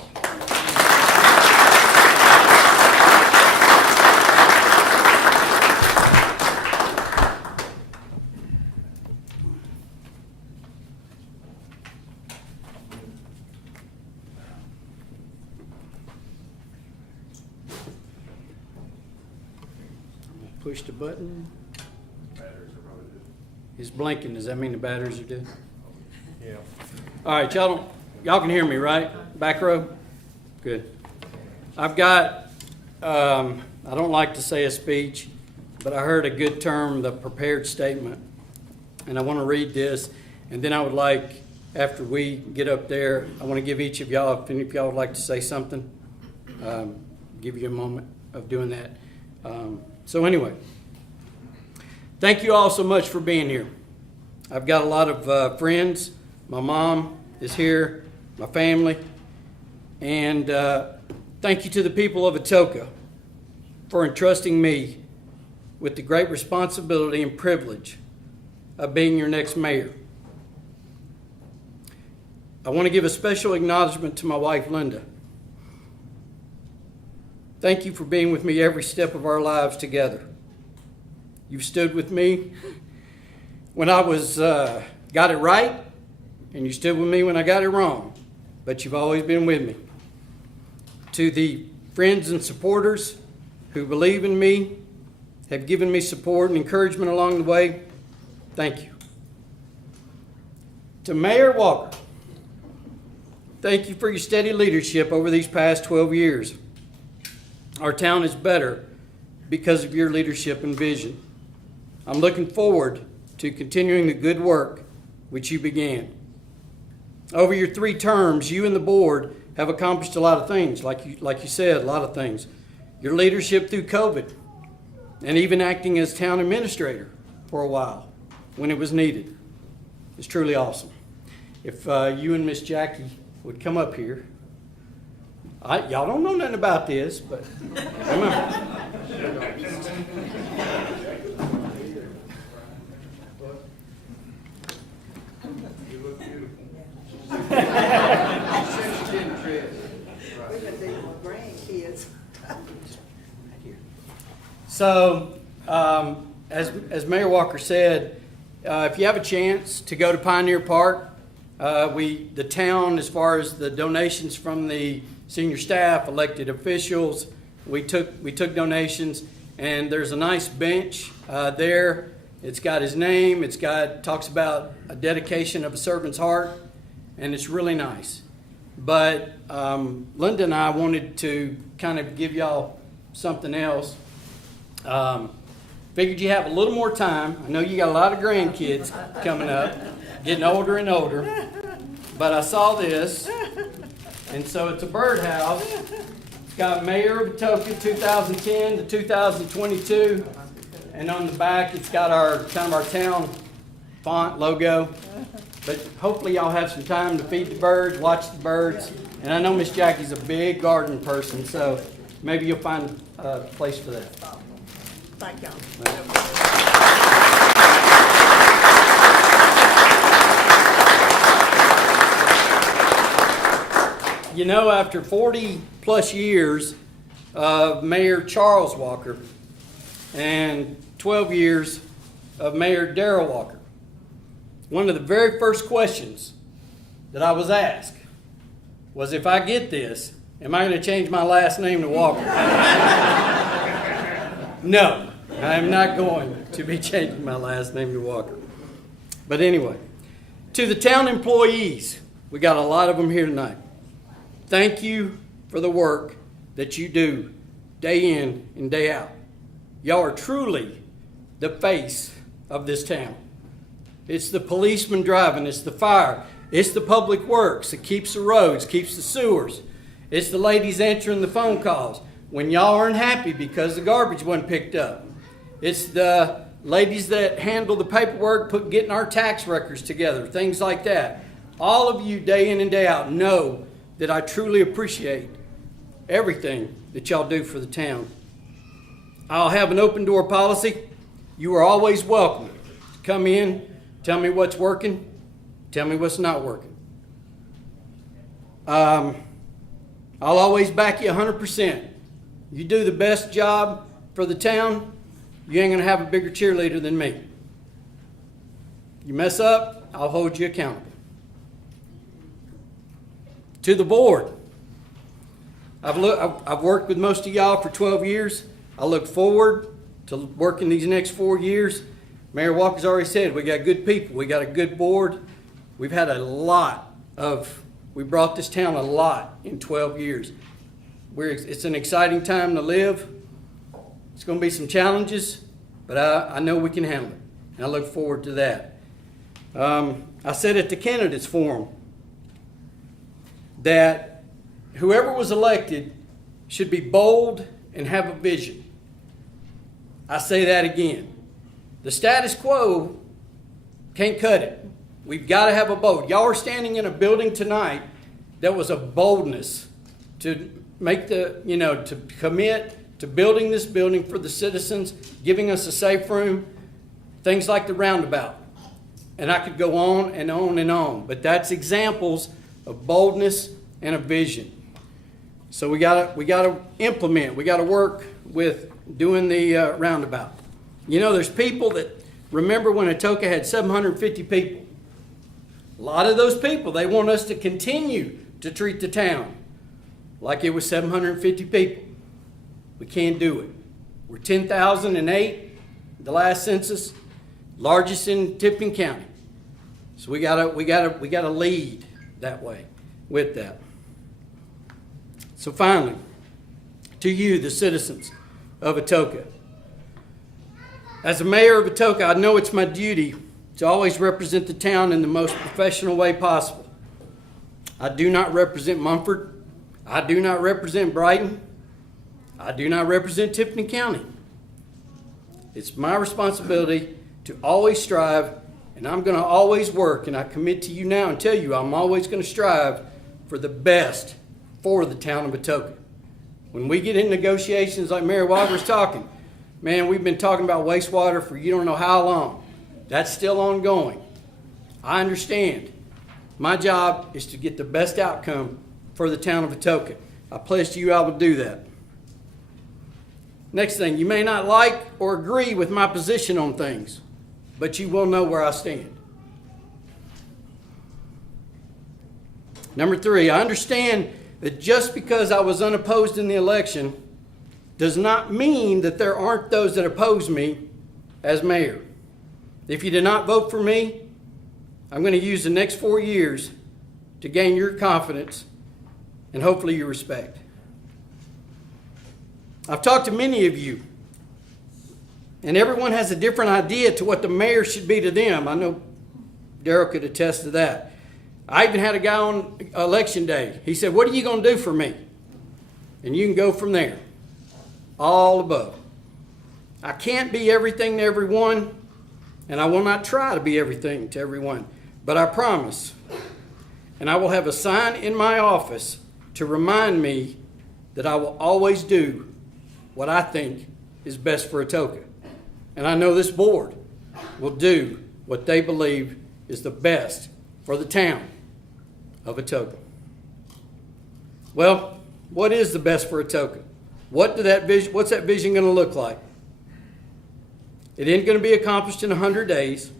Push the button. Batteries are probably good. It's blinking. Does that mean the batteries are dead? Yeah. All right, y'all can hear me, right? Back row? Good. I've got, I don't like to say a speech, but I heard a good term, the prepared statement. And I want to read this, and then I would like, after we get up there, I want to give each of y'all, if any of y'all would like to say something, give you a moment of doing that. So anyway, thank you all so much for being here. I've got a lot of friends. My mom is here, my family, and thank you to the people of Atoka for entrusting me with the great responsibility and privilege of being your next mayor. I want to give a special acknowledgement to my wife, Linda. Thank you for being with me every step of our lives together. You've stood with me when I got it right, and you stood with me when I got it wrong, but you've always been with me. To the friends and supporters who believe in me, have given me support and encouragement along the way, thank you. To Mayor Walker, thank you for your steady leadership over these past 12 years. Our town is better because of your leadership and vision. I'm looking forward to continuing the good work which you began. Over your 3 terms, you and the board have accomplished a lot of things, like you said, a lot of things. Your leadership through COVID, and even acting as town administrator for a while when it was needed, is truly awesome. If you and Miss Jackie would come up here, Y'all don't know nothing about this, but remember. You look beautiful. Grandkids. So, as Mayor Walker said, if you have a chance to go to Pioneer Park, the town, as far as the donations from the senior staff, elected officials, we took donations, and there's a nice bench there. It's got his name. Talks about a dedication of a servant's heart, and it's really nice. But Linda and I wanted to kind of give y'all something else. Figured you have a little more time. I know you got a lot of grandkids coming up, getting older and older. But I saw this, and so it's a birdhouse. It's got Mayor of Atoka 2010 to 2022, and on the back it's got our town font logo. But hopefully y'all have some time to feed the birds, watch the birds, and I know Miss Jackie's a big garden person, so maybe you'll find a place for that. Thank y'all. You know, after 40 plus years of Mayor Charles Walker and 12 years of Mayor Darrell Walker, one of the very first questions that I was asked was, if I get this, am I going to change my last name to Walker? No, I am not going to be changing my last name to Walker. But anyway, to the town employees, we got a lot of them here tonight. Thank you for the work that you do day in and day out. Y'all are truly the face of this town. It's the policeman driving, it's the fire, it's the public works that keeps the roads, keeps the sewers. It's the ladies answering the phone calls when y'all aren't happy because the garbage wasn't picked up. It's the ladies that handle the paperwork, getting our tax records together, things like that. All of you day in and day out know that I truly appreciate everything that y'all do for the town. I'll have an open door policy. You are always welcome to come in, tell me what's working, tell me what's not working. I'll always back you 100%. You do the best job for the town, you ain't gonna have a bigger cheerleader than me. You mess up, I'll hold you accountable. To the board, I've worked with most of y'all for 12 years. I look forward to working these next 4 years. Mayor Walker's already said we got good people. We got a good board. We've had we brought this town a lot in 12 years. It's an exciting time to live. It's going to be some challenges, but I know we can handle it. And I look forward to that. I said at the candidates forum that whoever was elected should be bold and have a vision. I say that again. The status quo can't cut it. We've got to have a bold. Y'all are standing in a building tonight that was a boldness to make to commit to building this building for the citizens, giving us a safe room, things like the roundabout. And I could go on and on and on, but that's examples of boldness and a vision. So we gotta implement. We gotta work with doing the roundabout. You know, there's people that remember when Atoka had 750 people. A lot of those people, they want us to continue to treat the town like it was 750 people. We can't do it. We're 10,008, the last census, largest in Tipton County. So we gotta lead that way with that. So finally, to you, the citizens of Atoka. As a mayor of Atoka, I know it's my duty to always represent the town in the most professional way possible. I do not represent Mumford. I do not represent Brighton. I do not represent Tipton County. It's my responsibility to always strive, and I'm going to always work, and I commit to you now and tell you I'm always going to strive for the best for the town of Atoka. When we get in negotiations like Mary Walker's talking, man, we've been talking about wastewater for you don't know how long. That's still ongoing. I understand. My job is to get the best outcome for the town of Atoka. I pledge to you I will do that. Next thing, you may not like or agree with my position on things, but you will know where I stand. Number 3, I understand that just because I was unopposed in the election does not mean that there aren't those that oppose me as mayor. If you did not vote for me, I'm going to use the next 4 years to gain your confidence and hopefully your respect. I've talked to many of you, and everyone has a different idea to what the mayor should be to them. I know Darryl could attest to that. I even had a guy on election day. He said, "What are you going to do for me?" And you can go from there. All above. I can't be everything to everyone, and I will not try to be everything to everyone. But I promise, and I will have a sign in my office to remind me that I will always do what I think is best for Atoka. And I know this board will do what they believe is the best for the town of Atoka. Well, what is the best for Atoka? What's that vision going to look like? It ain't going to be accomplished in 100 days.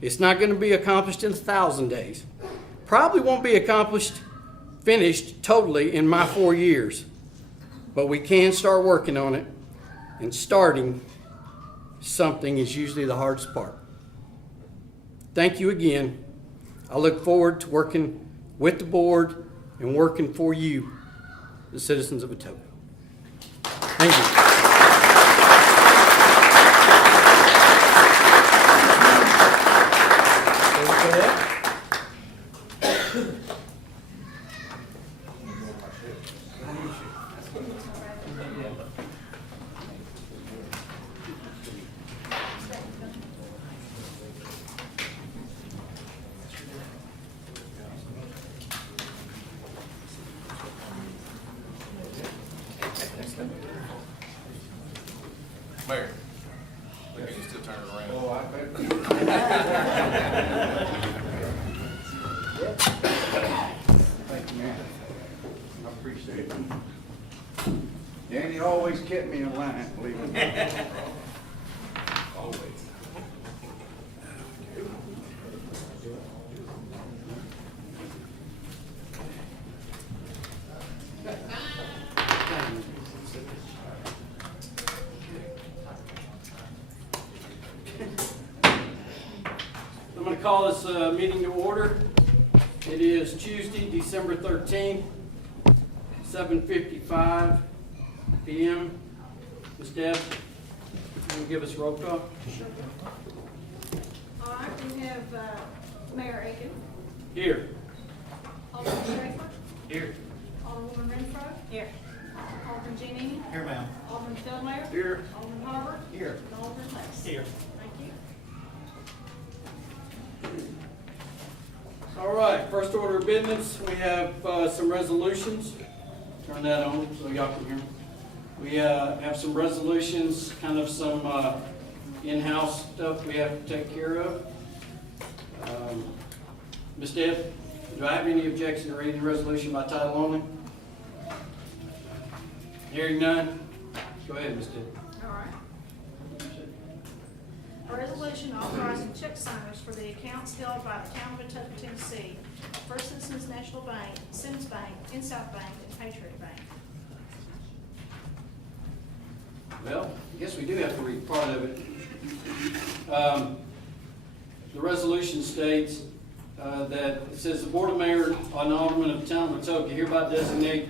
It's not going to be accomplished in 1,000 days. Probably won't be finished totally in my 4 years. But we can start working on it, and starting something is usually the hardest part. Thank you again. I look forward to working with the board and working for you, the citizens of Atoka. Thank you. Mayor, look at you still turning around. Oh, I bet. Thank you, man. I appreciate it. Danny always kept me in line, believe it or not. Always. I'm going to call this meeting to order. It is Tuesday, December 13th, 7:55 p.m. Ms. Deb, can you give us a roll call? All right, we have Mayor Aiken, Here. Alderman Schaefer, Here. Alderwoman Renfro. Here. Alderman Janine. Here, ma'am. Alderman Feldmeyer. Here. Alderman Harvard. Here. And Alderman Hess. Here. Thank you. All right, first order of business, we have some resolutions. Turn that on so y'all can hear me. We have some resolutions, kind of some in-house stuff we have to take care of. Ms. Deb, do I have any objection to reading the resolution by title only? Hearing none, go ahead, Ms. Deb. All right. A resolution authorizing check signers for the accounts held by the town of Atoka, Tennessee, First Citizens National Bank, Sims Bank, Insouth Bank, and Patriot Bank. Well, I guess we do have to read part of it. The resolution states that it says the Board of Mayor and Aldermen of the town of Atoka hereby designate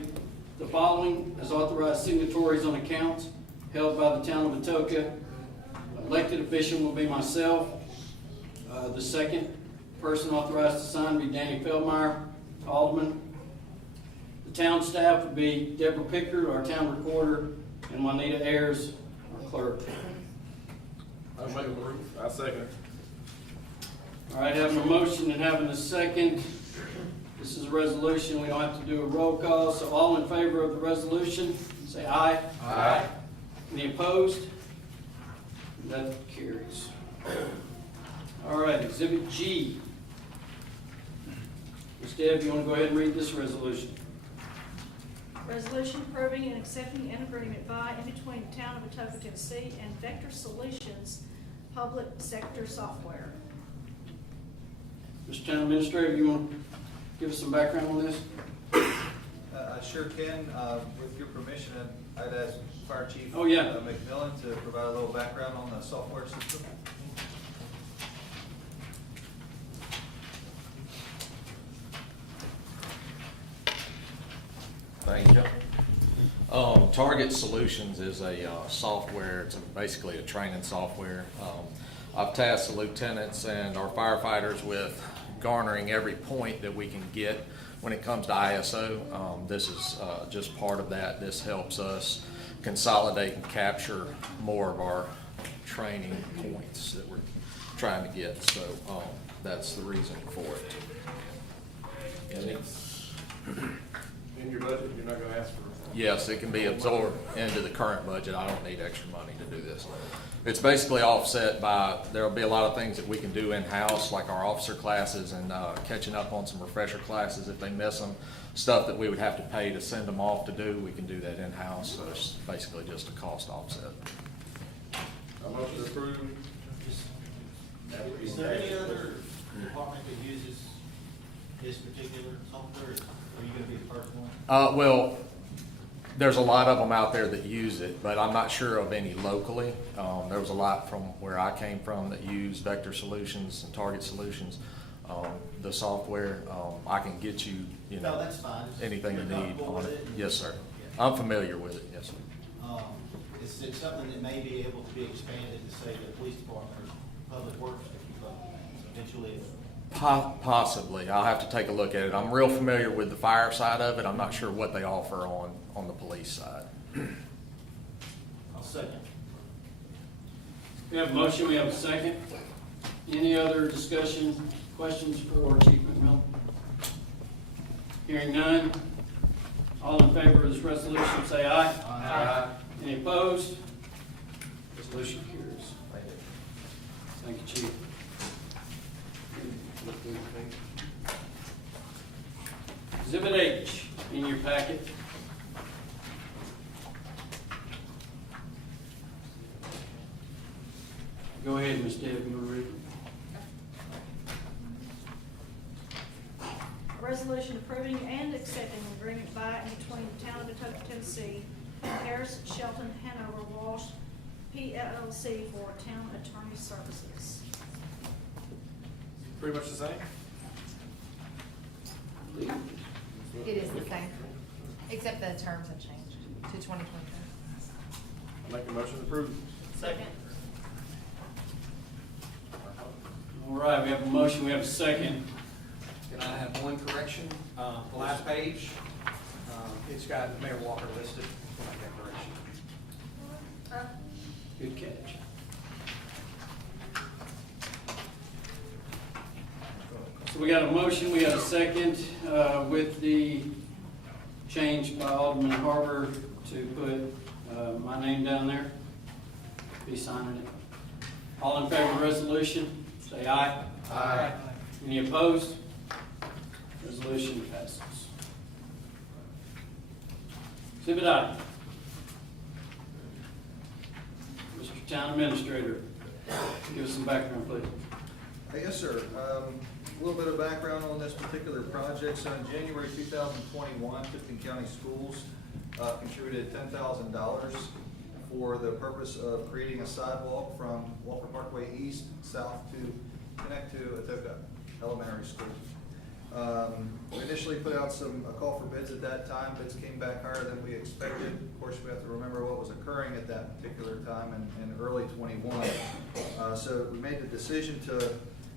the following as authorized signatories on accounts held by the town of Atoka. Elected official will be myself. The second person authorized to sign will be Danny Feldmeyer, Alderman. The town staff would be Deborah Pickard, our town recorder, and Juanita Ayers, our clerk. I'll make a move. I second it. All right, having a motion and having a second, This is a resolution, we don't have to do a roll call, so all in favor of the resolution, say aye. Aye. Any opposed? That carries. All right, Exhibit G. Ms. Deb, you want to go ahead and read this resolution? Resolution approving and accepting an agreement by and between the town of Atoka, Tennessee and Vector Solutions Public Sector Software. Mr. Town Administrator, you want to give us some background on this? I sure can. With your permission, I'd ask Fire Chief Oh, yeah. McMillan to provide a little background on the software system. Thank you. Target Solutions is a software, it's basically a training software. I've tasked the lieutenants and our firefighters with garnering every point that we can get when it comes to ISO. This is just part of that. This helps us consolidate and capture more of our training points that we're trying to get. So that's the reason for it. And it's, In your budget, you're not gonna ask for. yes, it can be absorbed into the current budget. I don't need extra money to do this. It's basically offset by, there'll be a lot of things that we can do in-house, like our officer classes and catching up on some refresher classes if they miss them. Stuff that we would have to pay to send them off to do, we can do that in-house. So it's basically just a cost offset. A motion approved. Is there any other department that uses this particular software? Are you gonna be the first one? Well, there's a lot of them out there that use it, but I'm not sure of any locally. There was a lot from where I came from that use Vector Solutions and Target Solutions. The software, I can get you, No, that's fine. anything you You're need comfortable on with it. it? Yes, sir. I'm familiar with it, yes, sir. Is it something that may be able to be expanded to say the police department or public works to keep up eventually? Possibly. I'll have to take a look at it. I'm real familiar with the fire side of it. I'm not sure what they offer on the police side. I'll second. We have a motion, we have a second. Any other discussion, questions for Chief McMillan? Hearing none. All in favor of this resolution, say aye. Aye. Any opposed? Resolution carries. Thank you, Chief. Exhibit H in your packet. Go ahead, Ms. Deb, you want to read it? A resolution approving and accepting an agreement by and between the town of Atoka, Tennessee and Harris, Shelton, Hanover, Walsh, PLLC for town attorney services. Pretty much the same? It is the same, except the terms have changed to 2023. I'll make a motion to approve. Second. All right, we have a motion, we have a second. Can I have one correction? The last page, it's got Mayor Walker listed. Can I make that correction? Good catch. So we got a motion, we got a second, with the change by Alderman Harper to put, my name down there. Be signing it. All in favor of the resolution, say aye. Aye. Any opposed? Resolution passes. Exhibit I. Mr. Town Administrator, give us some background, please. Yes, sir. A little bit of background on this particular project. So in January 2021, Tipton County Schools contributed $10,000 for the purpose of creating a sidewalk from Walker Parkway East, south to connect to Atoka Elementary School. We initially put out a call for bids at that time. Bids came back higher than we expected. Of course, we have to remember what was occurring at that particular time in early '21. So we made the decision to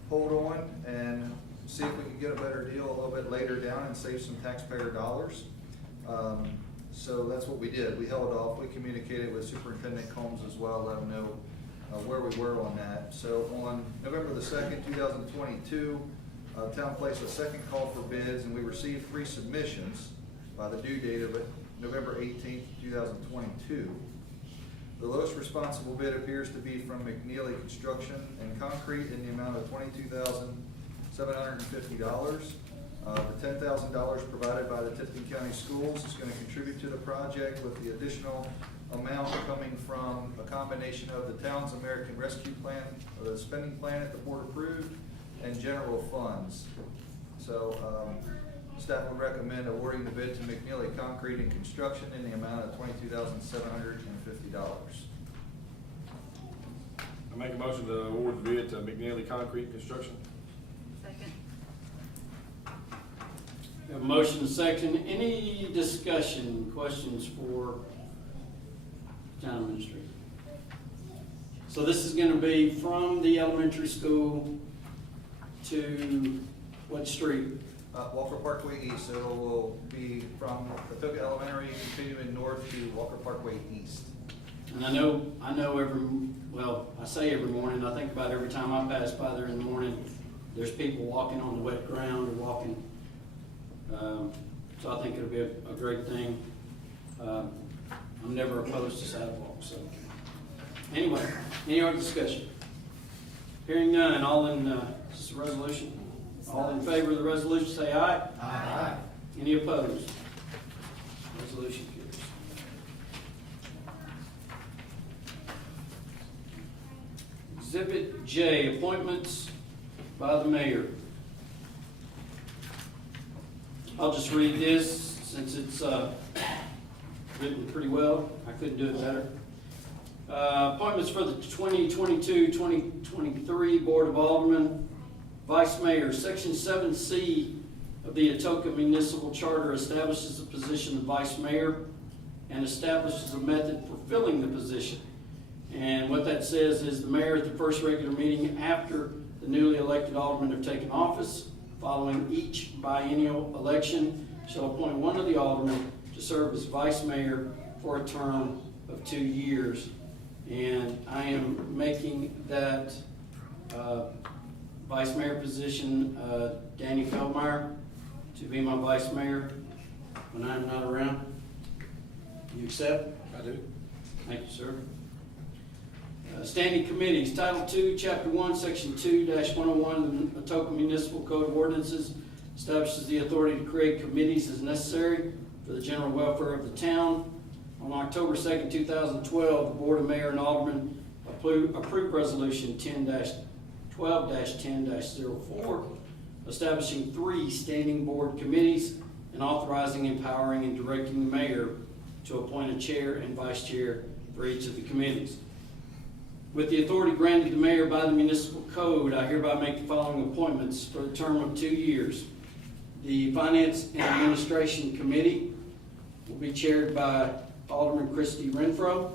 hold on and see if we could get a better deal a little bit later down and save some taxpayer dollars. So that's what we did. We held off. We communicated with Superintendent Combs as well, let him know where we were on that. So on November the 2nd, 2022, town placed a second call for bids, and we received 3 submissions by the due date of November 18th, 2022. The lowest responsible bid appears to be from McNeely Construction and Concrete in the amount of $22,750. The $10,000 provided by the Tifton County Schools is going to contribute to the project, with the additional amount coming from a combination of the town's American Rescue Plan, or the spending plan that the board approved, and general funds. So staff would recommend awarding the bid to McNeely Concrete and Construction in the amount of $22,750. I make a motion to award the bid to McNeely Concrete Construction. Second. We have a motion and a second. Any discussion, questions for town administrator? So this is gonna be from the elementary school to what street? Walker Parkway East, so it will be from Atoka Elementary continuing north to Walker Parkway East. And I know I say every morning, I think about every time I pass by there in the morning, there's people walking on the wet ground or walking. So I think it'll be a great thing. I'm never opposed to sidewalks, so. Anyway, any other discussion? Hearing none, all in, is this a resolution? All in favor of the resolution, say aye. Aye. Any opposed? Resolution carries. Exhibit J, appointments by the mayor. I'll just read this since it's written pretty well. I couldn't do it better. Appointments for the 2022-2023 Board of Aldermen. Vice Mayor, Section 7C of the Atoka Municipal Charter establishes the position of Vice Mayor and establishes a method for filling the position. And what that says is the mayor at the first regular meeting after the newly elected aldermen have taken office, following each biennial election, shall appoint one of the aldermen to serve as vice mayor for a term of 2 years. And I am making that vice mayor position Danny Feldmeyer to be my vice mayor when I'm not around. You accept? I do. Thank you, sir. Standing committees, Title II, Chapter 1, Section 2-101 of the Atoka Municipal Code of Ordinances establishes the authority to create committees as necessary for the general welfare of the town. On October 2nd, 2012, the Board of Mayor and Aldermen approved Resolution 12-10-04, establishing 3 standing board committees and authorizing, empowering, and directing the mayor to appoint a chair and vice chair for each of the committees. With the authority granted the mayor by the municipal code, I hereby make the following appointments for the term of 2 years. The Finance and Administration Committee will be chaired by Alderman Christy Renfro,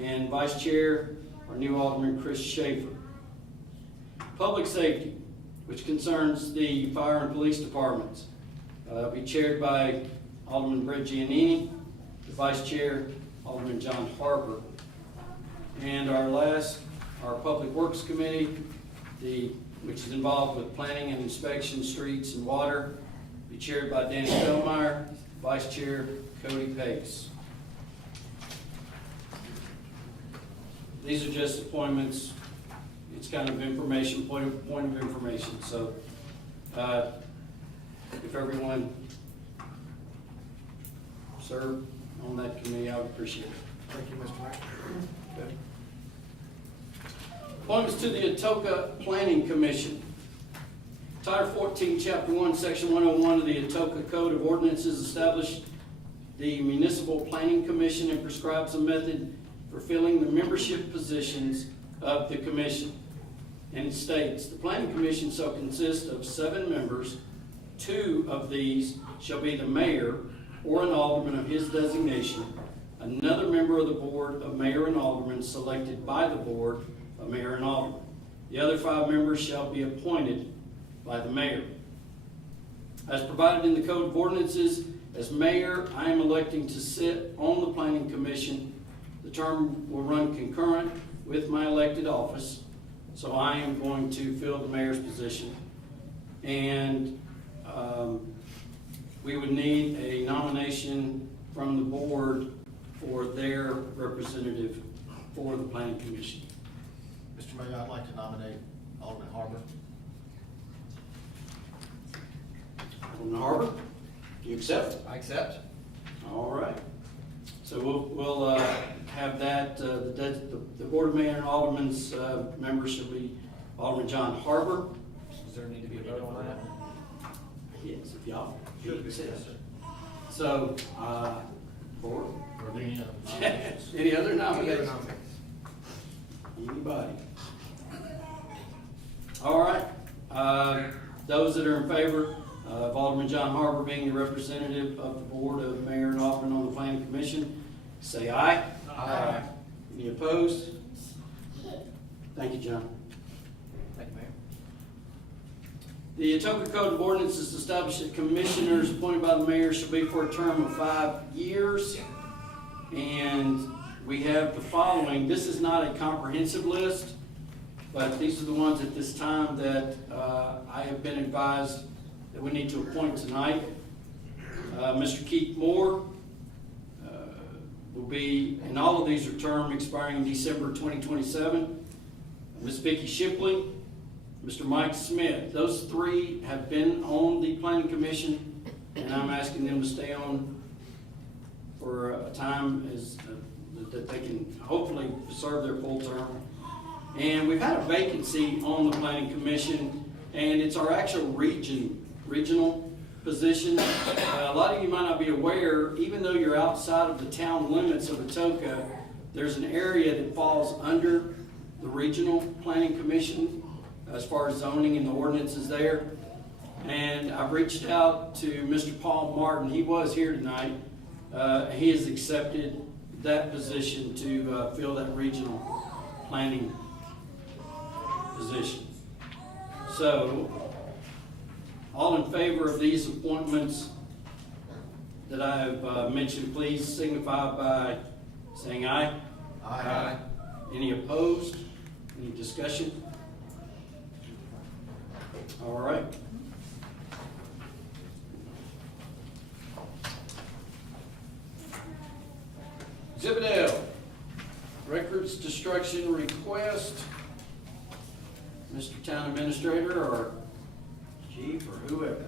and Vice Chair, our new Alderman Chris Schaefer. Public Safety, which concerns the fire and police departments, will be chaired by Alderman Brett Giannini, the Vice Chair, Alderman John Harper. And our Public Works Committee, which is involved with planning and inspection, streets and water, be chaired by Danny Feldmeyer, Vice Chair Cody Pace. These are just appointments. It's kind of information, point of information. So if everyone served on that committee, I would appreciate it. Thank you, Mr. Mayor. Okay. Appointments to the Atoka Planning Commission. Title 14, Chapter 1, Section 101 of the Atoka Code of Ordinances established the Municipal Planning Commission and prescribes a method for filling the membership positions of the commission. And it states, the Planning Commission shall consist of 7 members. 2 of these shall be the mayor or an alderman of his designation, another member of the board of mayor and aldermen selected by the board of mayor and aldermen. The other 5 members shall be appointed by the mayor. As provided in the Code of Ordinances, as mayor, I am electing to sit on the Planning Commission. The term will run concurrent with my elected office, so I am going to fill the mayor's position. And we would need a nomination from the board for their representative for the planning commission. Mr. Mayor, I'd like to nominate Alderman Harbor. Alderman Harbor, do you accept? I accept. All right. So we'll have that, the Board of Mayor and Alderman's members shall be Alderman John Harbor. Does there need to be a vote on that? Yes, if y'all. Should be, yes, sir. So, board, Or do any other nominations? any other nominations? Anybody? All right. Those that are in favor of Alderman John Harbor being the representative of the Board of Mayor and Alderman on the Planning Commission, say aye. Aye. Any opposed? Thank you, John. Thank you, Mayor. The Atoka Code of Ordinances establishes that commissioners appointed by the mayor shall be for a term of 5 years. And we have the following. This is not a comprehensive list, but these are the ones at this time that I have been advised that we need to appoint tonight. Mr. Keith Moore will be, and all of these are term expiring in December 2027. Ms. Vicki Shipley, Mr. Mike Smith. Those three have been on the Planning Commission, and I'm asking them to stay on for a time that they can hopefully serve their full term. And we've had a vacancy on the Planning Commission, and it's our actual regional position. A lot of you might not be aware, even though you're outside of the town limits of Atoka, there's an area that falls under the Regional Planning Commission as far as zoning and the ordinances there. And I've reached out to Mr. Paul Martin. He was here tonight. He has accepted that position to fill that regional planning position. So, all in favor of these appointments that I have mentioned, please signify by saying aye. Aye. Any opposed? Any discussion? All right. Exhibit L, records destruction request. Mr. Town Administrator or Chief or whoever.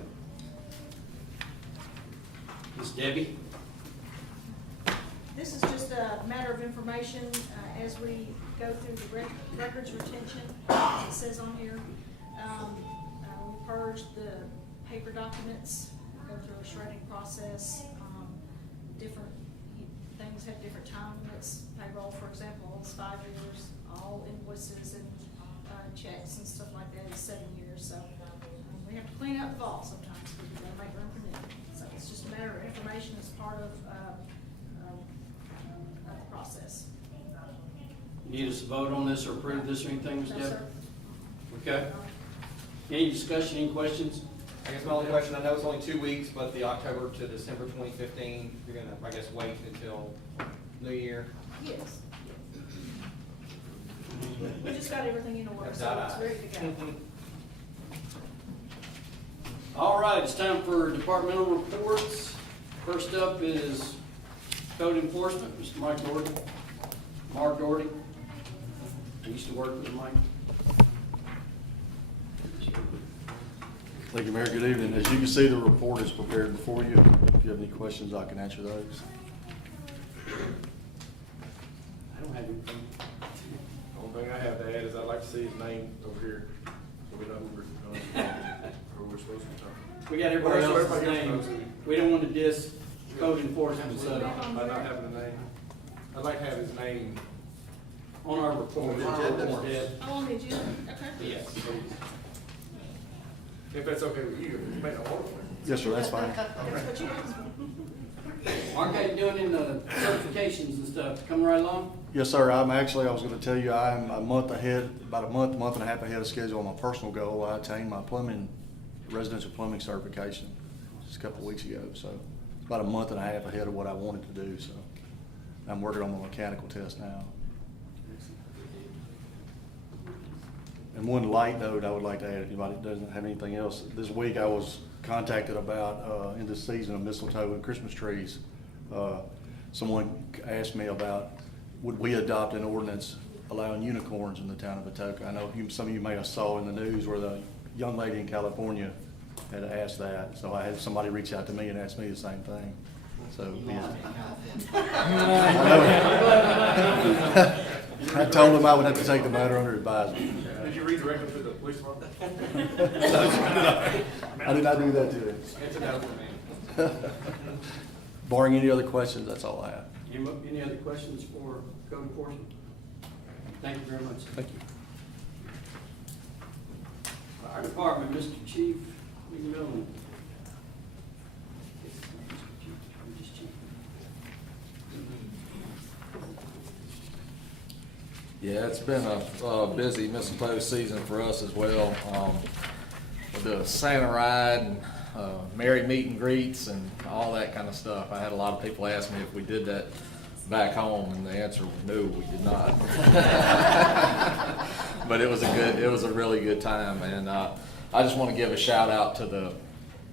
Ms. Debbie? This is just a matter of information, as we go through the records retention, as it says on here. We purge the paper documents, go through a shredding process. Different things have different time limits. Payroll, for example, is 5 years. All invoices and checks and stuff like that is 7 years. So we have to clean up the vault sometimes, because we gotta make room for them. So it's just a matter of information as part of the process. Need us to vote on this or approve this or anything, Ms. No, Debbie? sir. Okay. Any discussion, any questions? I guess my only question, I know it's only 2 weeks, but the October to December 2015, you're gonna, I guess, wait until New Year? Yes. We just got everything in order, so Got it's it. ready to go. All right, it's time for departmental reports. First up is code enforcement, Mr. Mike Doherty. Mark Doherty. I used to work with Mike. Thank you, Mayor. Good evening. As you can see, the report is prepared before you. If you have any questions, I can answer those. I don't have anything. Only thing I have to add is I'd like to see his name over here, so we know who we're supposed to be talking. We got everybody Well, else's everybody else name. knows. We don't want to diss code enforcement, so By not having a name, I'd like to have his name. on our report. On the agenda. Dead. Oh, on the agenda, okay. Yes. If that's okay with you, you may not want to. Yes, sir, that's fine. That's what you asked for. Mark, how you doing in the certifications and stuff? Coming right along? Yes, sir. I was going to tell you, I'm a month ahead, about a month and a half ahead of schedule on my personal goal. I attained my residential plumbing certification just a couple of weeks ago. So it's about a month and a half ahead of what I wanted to do. So I'm working on my mechanical test now. And one light note I would like to add, if anybody doesn't have anything else, this week I was contacted about, in the season of mistletoe and Christmas trees. Someone asked me about, would we adopt an ordinance allowing unicorns in the town of Atoka? I know some of you may have saw in the news where the young lady in California had asked that, so I had somebody reach out to me and ask me the same thing. So, I told them I would have to take the matter under advisement. Did you redirect them to the police department? I did not do that to them. It's a no for me. Barring any other questions, that's all I have. Any other questions for code enforcement? Thank you very much. Thank you. Fire Department, Mr. Chief McMillan. Yeah, it's been a busy mistletoe season for us as well. With the Santa ride and merry meet and greets and all that kind of stuff. I had a lot of people ask me if we did that back home, and the answer was no, we did not. But it was a really good time, and I just want to give a shout out to the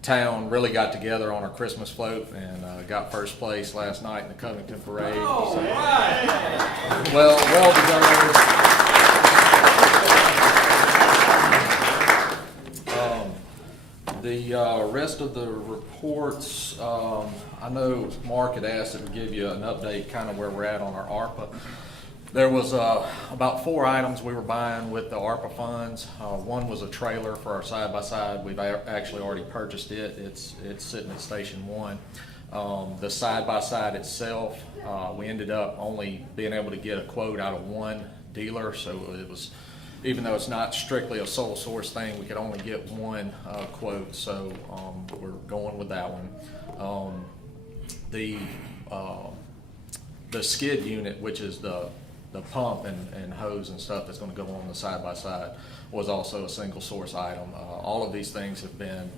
town. Really got together on our Christmas float and got first place last night in the Covington Parade. Oh, So, right. well deserved. The rest of the reports, I know Mark had asked that we give you an update kind of where we're at on our ARPA. There was about 4 items we were buying with the ARPA funds. One was a trailer for our side-by-side. We've actually already purchased it. It's sitting at Station 1. The side-by-side itself, we ended up only being able to get a quote out of one dealer, so it was, even though it's not strictly a sole source thing, we could only get one quote, so we're going with that one. The skid unit, which is the pump and hose and stuff that's going to go on the side-by-side, was also a single source item. All of these things have been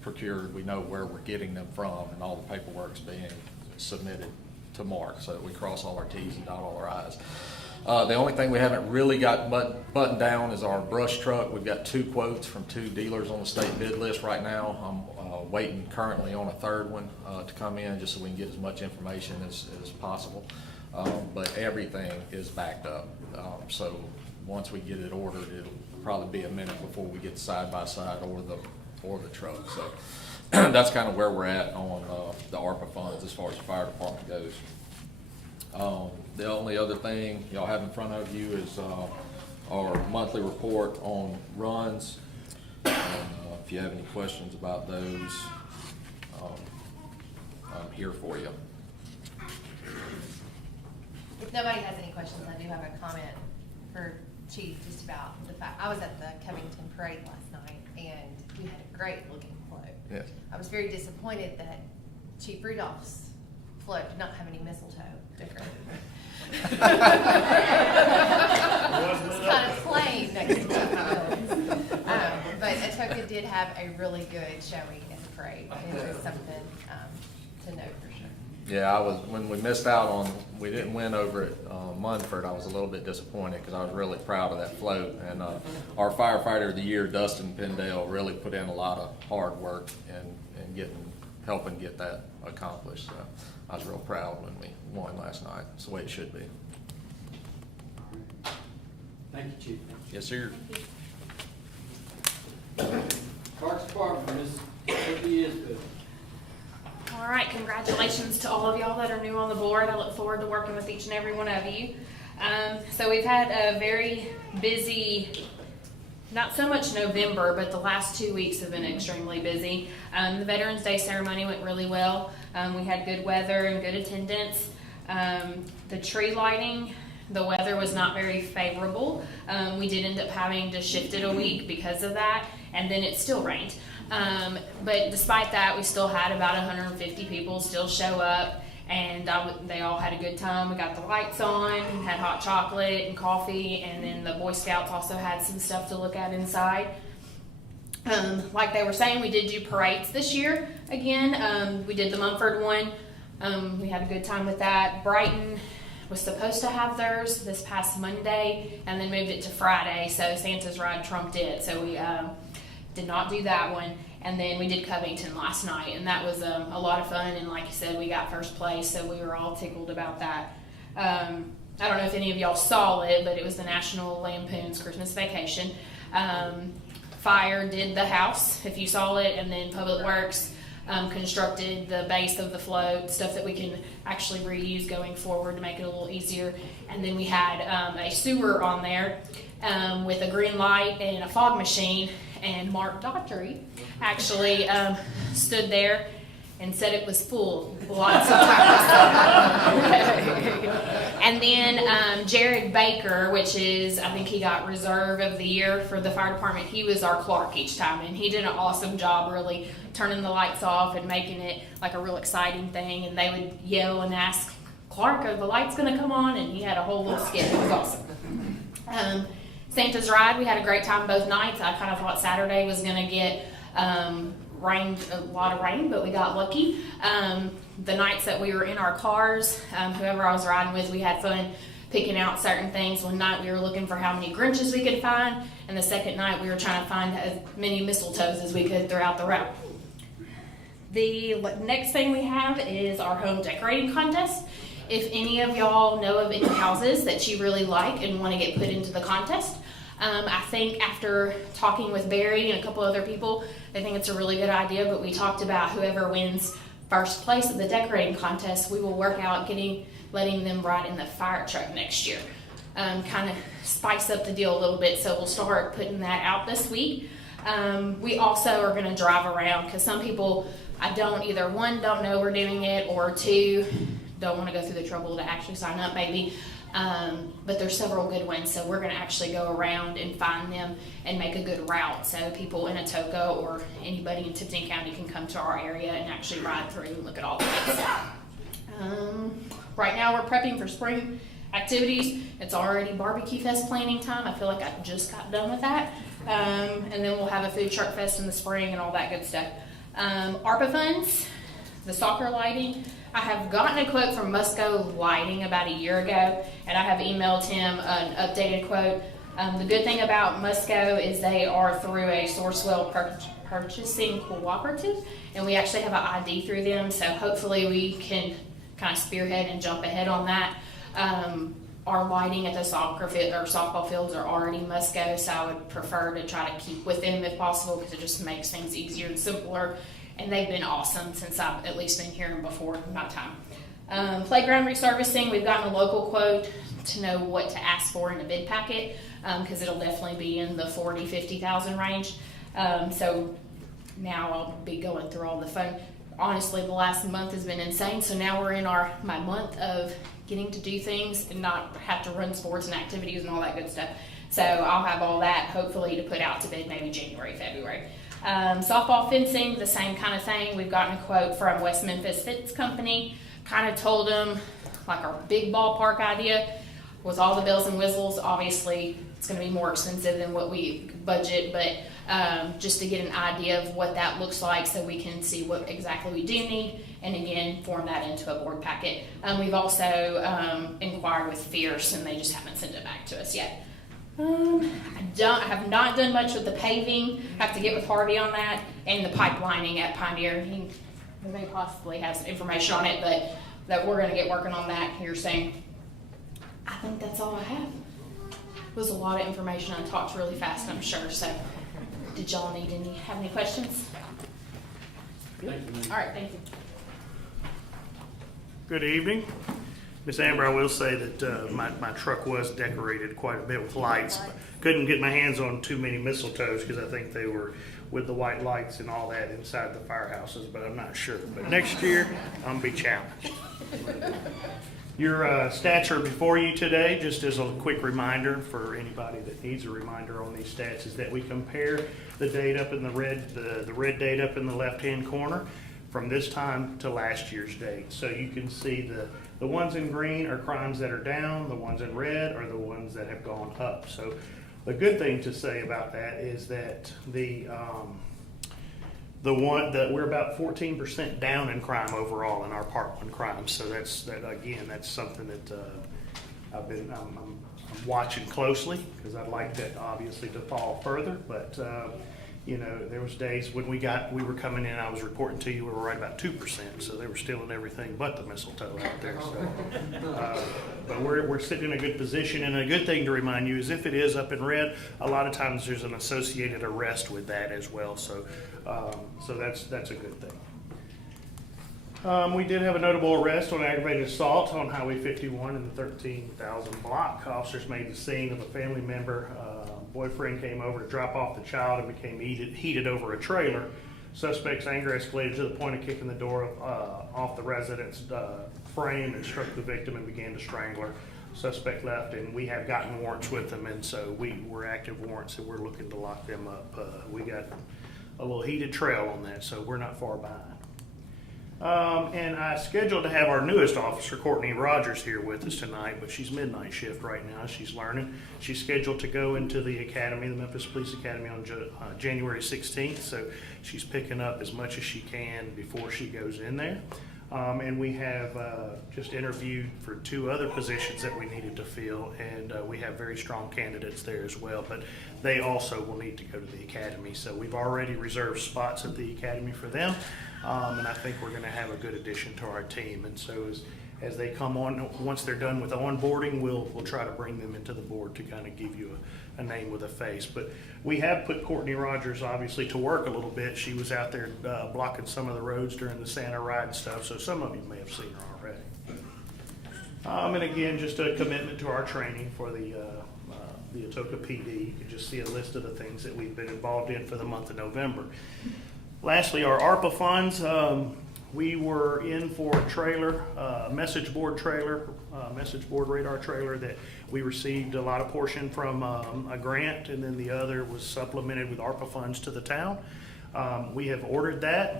procured. We know where we're getting them from, and all the paperwork's being submitted to Mark so that we cross all our T's and dot all our I's. The only thing we haven't really got buttoned down is our brush truck. We've got 2 quotes from 2 dealers on the state bid list right now. I'm waiting currently on a third one to come in just so we can get as much information as possible. But everything is backed up. So once we get it ordered, it'll probably be a minute before we get side-by-side or the truck. So that's kind of where we're at on the ARPA funds as far as the fire department goes. The only other thing y'all have in front of you is our monthly report on runs. And, if you have any questions about those, I'm here for you. If nobody has any questions, I do have a comment for Chief just about the fact, I was at the Covington Parade last night and we had a great looking float. Yes. I was very disappointed that Chief Rudolph's float did not have any mistletoe decorated. It's kind of plain next to Chief. But Atoka did have a really good showing at the parade. It was something to note for sure. Yeah, when we missed out on, we didn't win over at Munford, I was a little bit disappointed because I was really proud of that float. And our firefighter of the year, Dustin Pendale, really put in a lot of hard work in helping get that accomplished. So I was real proud when we won last night. It's the way it should be. Thank you, Chief. Yes, sir. Parks Department, Ms. Sophie Isbell. All right, congratulations to all of y'all that are new on the board. I look forward to working with each and every one of you. So we've had a very busy, not so much November, but the last 2 weeks have been extremely busy. The Veterans Day ceremony went really well. We had good weather and good attendance. The tree lighting, the weather was not very favorable. We did end up having to shift it a week because of that, and then it still rained. But despite that, we still had about 150 people still show up, and they all had a good time. We got the lights on, had hot chocolate and coffee, and then the Boy Scouts also had some stuff to look at inside. Like they were saying, we did do parades this year again. We did the Munford one. We had a good time with that. Brighton, was supposed to have theirs this past Monday and then moved it to Friday, so Santa's Ride trumped it. So we did not do that one. And then we did Covington last night, and that was a lot of fun. And like you said, we got first place, so we were all tickled about that. I don't know if any of y'all saw it, but it was the National Lampoon's Christmas Vacation. Fire did the house, if you saw it, and then Public Works constructed the base of the float, stuff that we can actually reuse going forward to make it a little easier. And then we had a sewer on there with a green light and a fog machine, and Mark Daughtry actually stood there and said it was full lots of times. And then Jared Baker, which is, I think he got Reserve of the Year for the fire department. He was our clerk each time, and he did an awesome job really turning the lights off and making it like a real exciting thing. And they would yell and ask, Clark, are the lights going to come on? And he had a whole little skit. It was awesome. Santa's Ride, we had a great time both nights. I kind of thought Saturday was going to get rain, a lot of rain, but we got lucky. The nights that we were in our cars, whoever I was riding with, we had fun picking out certain things. One night we were looking for how many Grinches we could find, and the second night we were trying to find as many mistletoes as we could throughout the route. The next thing we have is our home decorating contest. If any of y'all know of any houses that you really like and want to get put into the contest, I think after talking with Barry and a couple other people, I think it's a really good idea, but we talked about whoever wins first place at the decorating contest, we will work out letting them ride in the fire truck next year. Kind of spice up the deal a little bit, so we'll start putting that out this week. We also are going to drive around, because some people, either one, don't know we're doing it, or two, don't want to go through the trouble to actually sign up maybe. But there's several good ones, so we're going to actually go around and find them and make a good route, so people in Atoka or anybody in Tipton County can come to our area and actually ride through and look at all the things. Right now we're prepping for spring activities. It's already Barbecue Fest planning time. I feel like I just got done with that. And then we'll have a food truck fest in the spring and all that good stuff. ARPA funds, the soccer lighting. I have gotten a quote from Musco Lighting about a year ago, and I have emailed him an updated quote. The good thing about Musco is they are through a Sourcewell purchasing cooperative, and we actually have an ID through them, so hopefully we can kind of spearhead and jump ahead on that. Our lighting at the soccer field or softball fields are already Musco, so I would prefer to try to keep with them if possible, because it just makes things easier and simpler. And they've been awesome since I've at least been here before my time. Playground resurfacing, we've gotten a local quote to know what to ask for in the bid packet, because it'll definitely be in the $40,000-$50,000 range. So now I'll be going through all the fun. Honestly, the last month has been insane, so now we're in my month of getting to do things and not have to run sports and activities and all that good stuff. So I'll have all that hopefully to put out to bid maybe January, February. Softball fencing, the same kind of thing. We've gotten a quote from West Memphis Fence Company. Kind of told them like our big ballpark idea with all the bells and whistles. Obviously, it's going to be more expensive than what we budget, but just to get an idea of what that looks like so we can see what exactly we do need, and again, form that into a board packet. We've also inquired with Fierce, and they just haven't sent it back to us yet. I have not done much with the paving. I have to get with Harvey on that, and the pipelining at Pioneer. He may possibly have some information on it, but that we're going to get working on that here soon. I think that's all I have. It was a lot of information. I talked really fast, I'm sure. So, did y'all have any questions? All right, thank you. Good evening. Miss Amber, I will say that my truck was decorated quite a bit with lights. Couldn't get my hands on too many mistletoes because I think they were with the white lights and all that inside the firehouses, but I'm not sure. But next year, I'm going to be challenged. Your stats are before you today. Just as a quick reminder for anybody that needs a reminder on these stats, is that we compare the date up in the red date up in the left-hand corner from this time to last year's date. So you can see the ones in green are crimes that are down, the ones in red are the ones that have gone up. So the good thing to say about that is that we're about 14% down in crime overall in our Part 1 crimes. So that's something that I'm watching closely, because I'd like that obviously to fall further, but, you know, there was days when we were coming in, I was reporting to you, we were right about 2%, so they were stealing everything but the mistletoe out there, so. But we're sitting in a good position, and a good thing to remind you is if it is up in red, a lot of times there's an associated arrest with that as well, so, so that's a good thing. We did have a notable arrest on aggravated assault on Highway 51 in the 13,000 block. Officers made the scene of a family member. Boyfriend came over to drop off the child and became heated over a trailer. Suspect's anger escalated to the point of kicking the door off the resident's frame and struck the victim and began to strangle her. Suspect left, and we have gotten warrants with them, and so we're active warrants, and we're looking to lock them up. We got a little heated trail on that, so we're not far behind. And I scheduled to have our newest officer, Courtney Rogers, here with us tonight, but she's midnight shift right now. She's learning. She's scheduled to go into the academy, the Memphis Police Academy, on January 16th, so she's picking up as much as she can before she goes in there. And we have just interviewed for 2 other positions that we needed to fill, and we have very strong candidates there as well, but they also will need to go to the academy. So we've already reserved spots at the academy for them, and I think we're going to have a good addition to our team. And so as they come on, once they're done with onboarding, we'll try to bring them into the board to kind of give you a name with a face. But we have put Courtney Rogers obviously to work a little bit. She was out there blocking some of the roads during the Santa ride and stuff, so some of you may have seen her already. And again, just a commitment to our training for the Atoka PD. You can just see a list of the things that we've been involved in for the month of November. Lastly, our ARPA funds. We were in for a trailer, message board radar trailer that we received a lot of portion from a grant, and then the other was supplemented with ARPA funds to the town. We have ordered that.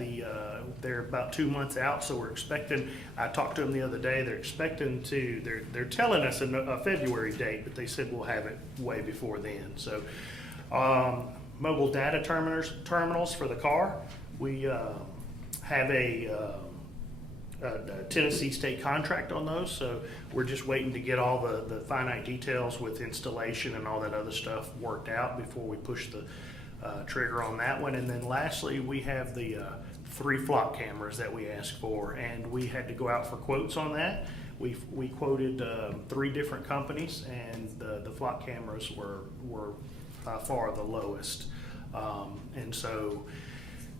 They're about 2 months out, so we're expecting, I talked to them the other day, they're telling us a February date, but they said we'll have it way before then. So mobile data terminals for the car. We have a Tennessee state contract on those, so we're just waiting to get all the finite details with installation and all that other stuff worked out before we push the trigger on that one. And then lastly, we have the 3 flock cameras that we asked for, and we had to go out for quotes on that. We quoted 3 different companies, and the flock cameras were by far the lowest, and so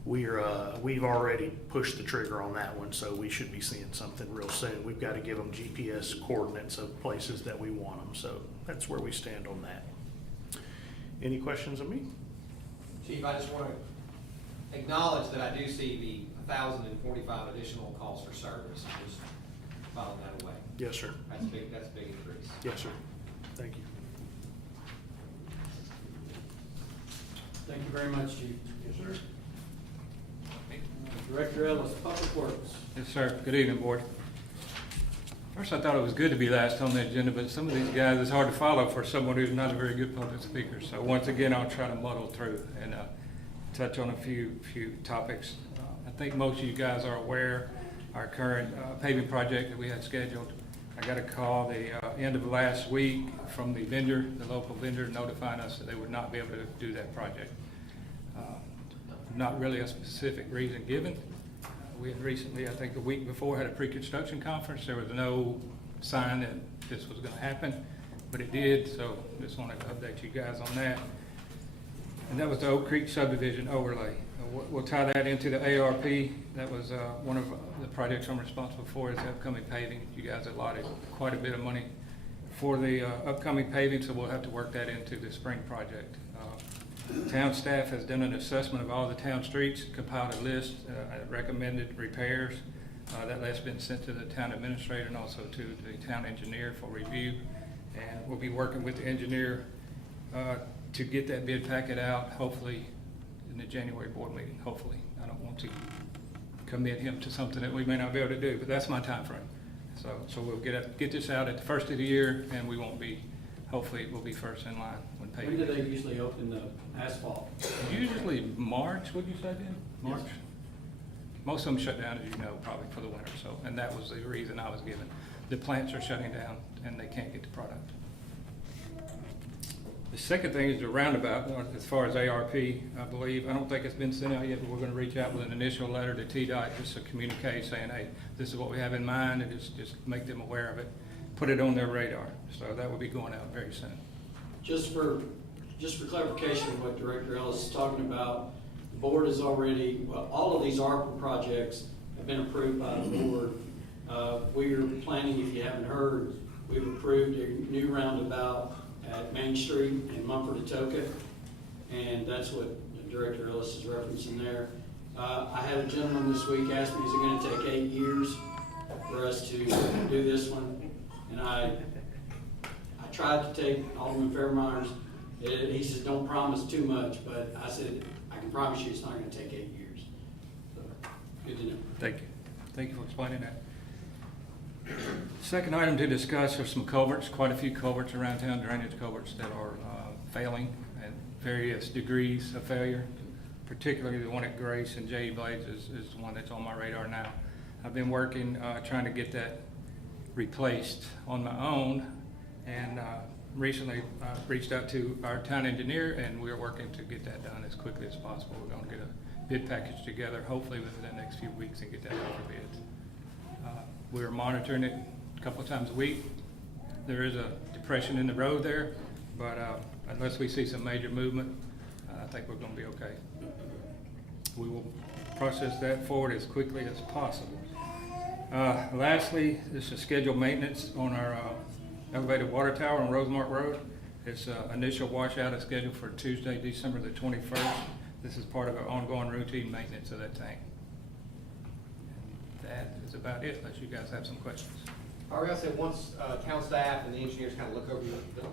we've already pushed the trigger on that one, so we should be seeing something real soon. We've got to give them GPS coordinates of places that we want them, so that's where we stand on that. Any questions of me? Chief, I just want to acknowledge that I do see the 1,045 additional calls for service. Just filing that away. Yes, sir. That's a big increase. Yes, sir. Thank you. Thank you very much, Chief. Yes, sir. Director Ellis, Public Works. Yes, sir. Good evening, board. First, I thought it was good to be last on the agenda, but some of these guys, it's hard to follow for someone who's not a very good public speaker. So once again, I'll try to muddle through and touch on a few topics. I think most of you guys are aware our current paving project that we had scheduled. I got a call the end of last week from the vendor, the local vendor, notifying us that they would not be able to do that project. Not really a specific reason given. We had recently, I think the week before, had a pre-construction conference. There was no sign that this was going to happen, but it did, so just wanted to update you guys on that. And that was the Oak Creek subdivision overlay. We'll tie that into the ARP. That was one of the projects I'm responsible for, is the upcoming paving. You guys allotted quite a bit of money for the upcoming paving, so we'll have to work that into the spring project. Town staff has done an assessment of all the town streets, compiled a list, recommended repairs. That list's been sent to the town administrator and also to the town engineer for review. And we'll be working with the engineer to get that bid packet out, hopefully in the January board meeting, hopefully. I don't want to commit him to something that we may not be able to do, but that's my time frame. So we'll get this out at the first of the year, and we won't be, hopefully we'll be first in line when paving. When do they usually open the asphalt? Usually March, would you say then? March? Yes. Most of them shut down, as you know, probably for the winter, so, and that was the reason I was given. the plants are shutting down and they can't get the product. The second thing is the roundabout, as far as ARP, I believe. I don't think it's been sent out yet, but we're gonna reach out with an initial letter to TDOT just to communicate saying, hey, this is what we have in mind, and just make them aware of it, put it on their radar. So that will be going out very soon. Just for clarification of what Director Ellis is talking about, the board is already, well, all of these ARPA projects have been approved by the board. We are planning, if you haven't heard, we've approved a new roundabout at Main Street in Mumford, Atoka, and that's what Director Ellis is referencing there. I had a gentleman this week ask me, is it gonna take 8 years for us to do this one? And I tried to take Alderman Fairmeyer's, he says, don't promise too much, but I said, I can promise you it's not gonna take 8 years. So, good to know. Thank you. Thank you for explaining that. Second item to discuss are some culverts, quite a few culverts around town, drainage culverts that are failing at various degrees of failure. Particularly the one at Grace and J.E. Blades is the one that's on my radar now. I've been working, trying to get that replaced on my own, and recently reached out to our town engineer, and we're working to get that done as quickly as possible. We're going to get a bid package together, hopefully within the next few weeks, and get that out for bids. We're monitoring it a couple of times a week. There is a depression in the road there, but unless we see some major movement, I think we're going to be okay. We will process that forward as quickly as possible. Lastly, this is scheduled maintenance on our elevated water tower on Rosemark Road. Its initial washout is scheduled for Tuesday, December the 21st. This is part of our ongoing routine maintenance of that tank. That is about it, unless you guys have some questions. I was gonna say, once town staff and the engineers kind of look over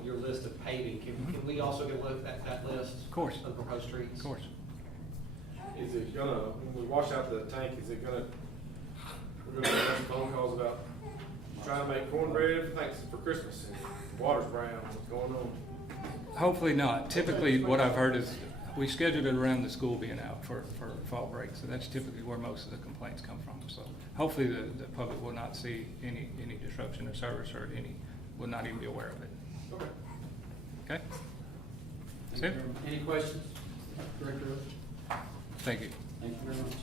your list of paving, can we also get a look at that list? Of course. Of proposed streets? Of course. Is it gonna, when we wash out the tank, is it gonna, we're gonna have some phone calls about trying to make cornbread for Christmas, and water's brown, what's going on? Hopefully not. Typically, what I've heard is we scheduled it around the school being out for fall break, so that's typically where most of the complaints come from. So hopefully the public will not see any disruption of service, or will not even be aware of it. Okay. Okay? That's it? Any questions, Director? Thank you. Thank you very much.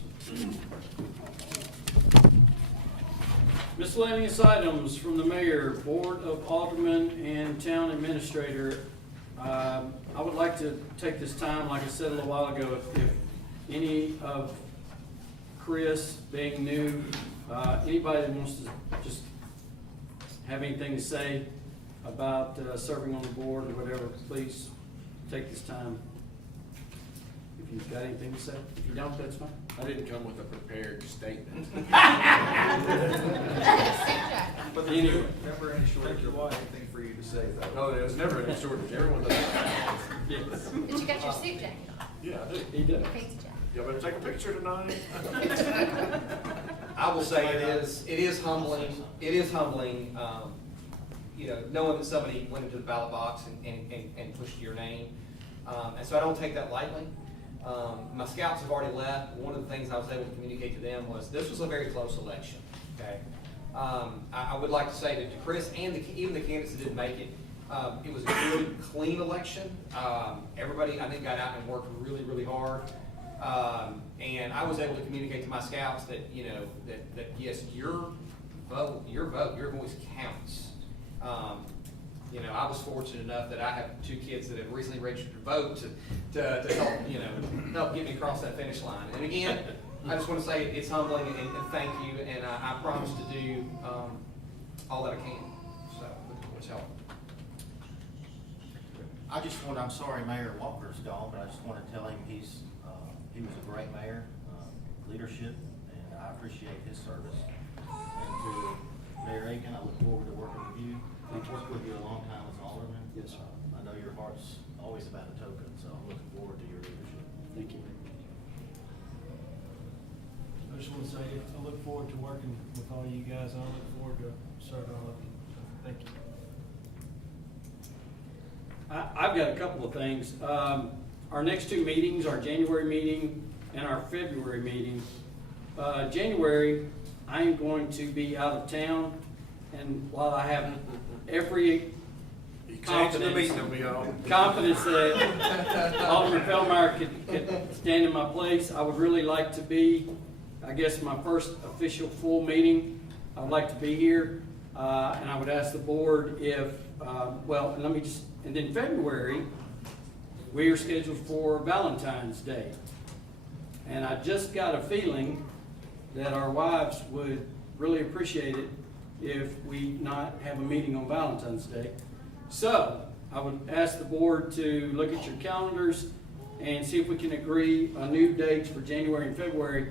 Miscellaneous items from the mayor, board of aldermen, and town administrator. I would like to take this time, like I said a little while ago, if any of Chris being new, anybody that wants to just have anything to say about serving on the board or whatever, please take this time. If you've got anything to say, if you don't, that's fine. I didn't come with a prepared statement. But Anyway. never any shortage of anything for you to say, though. No, there's never any shortage, everyone does. Yes. But you got your suit jacket on, Yeah, I do. He does. fancy jacket. Y'all better take a picture tonight. I will say it is humbling, you know, knowing that somebody went into the ballot box and pushed your name. And so I don't take that lightly. My scouts have already left. One of the things I was able to communicate to them was this was a very close election, okay? I would like to say that to Chris and even the candidates that didn't make it, it was a good, clean election. Everybody, I think, got out and worked really, really hard. And I was able to communicate to my scouts that, you know, that yes, your vote, your voice counts. You know, I was fortunate enough that I have 2 kids that have recently registered to vote to help, you know, help get me across that finish line. And again, I just want to say it's humbling and thank you, and I promise to do all that I can. So, with help. I'm sorry Mayor Walker's gone, but I just want to tell him he was a great mayor, leadership, and I appreciate his service. And to Mayor Aiken, I look forward to working with you. We've worked with you a long time as an alderman. Yes, sir. I know your heart's always about Atoka, so I'm looking forward to your leadership. Thank you. I just want to say, I look forward to working with all you guys. I look forward to serving all of you. So, thank you. I've got a couple of things. Our next 2 meetings, our January meeting and our February meeting. January, I am going to be out of town. and while I have every You changed the confidence, meeting on me, y'all. confidence that Alderman Feldmeyer could stand in my place, I would really like to be, I guess, my first official full meeting. I would like to be here, and I would ask the board if, well, let me just, and then February, we are scheduled for Valentine's Day. And I just got a feeling that our wives would really appreciate it if we not have a meeting on Valentine's Day. So, I would ask the board to look at your calendars and see if we can agree on new dates for January and February.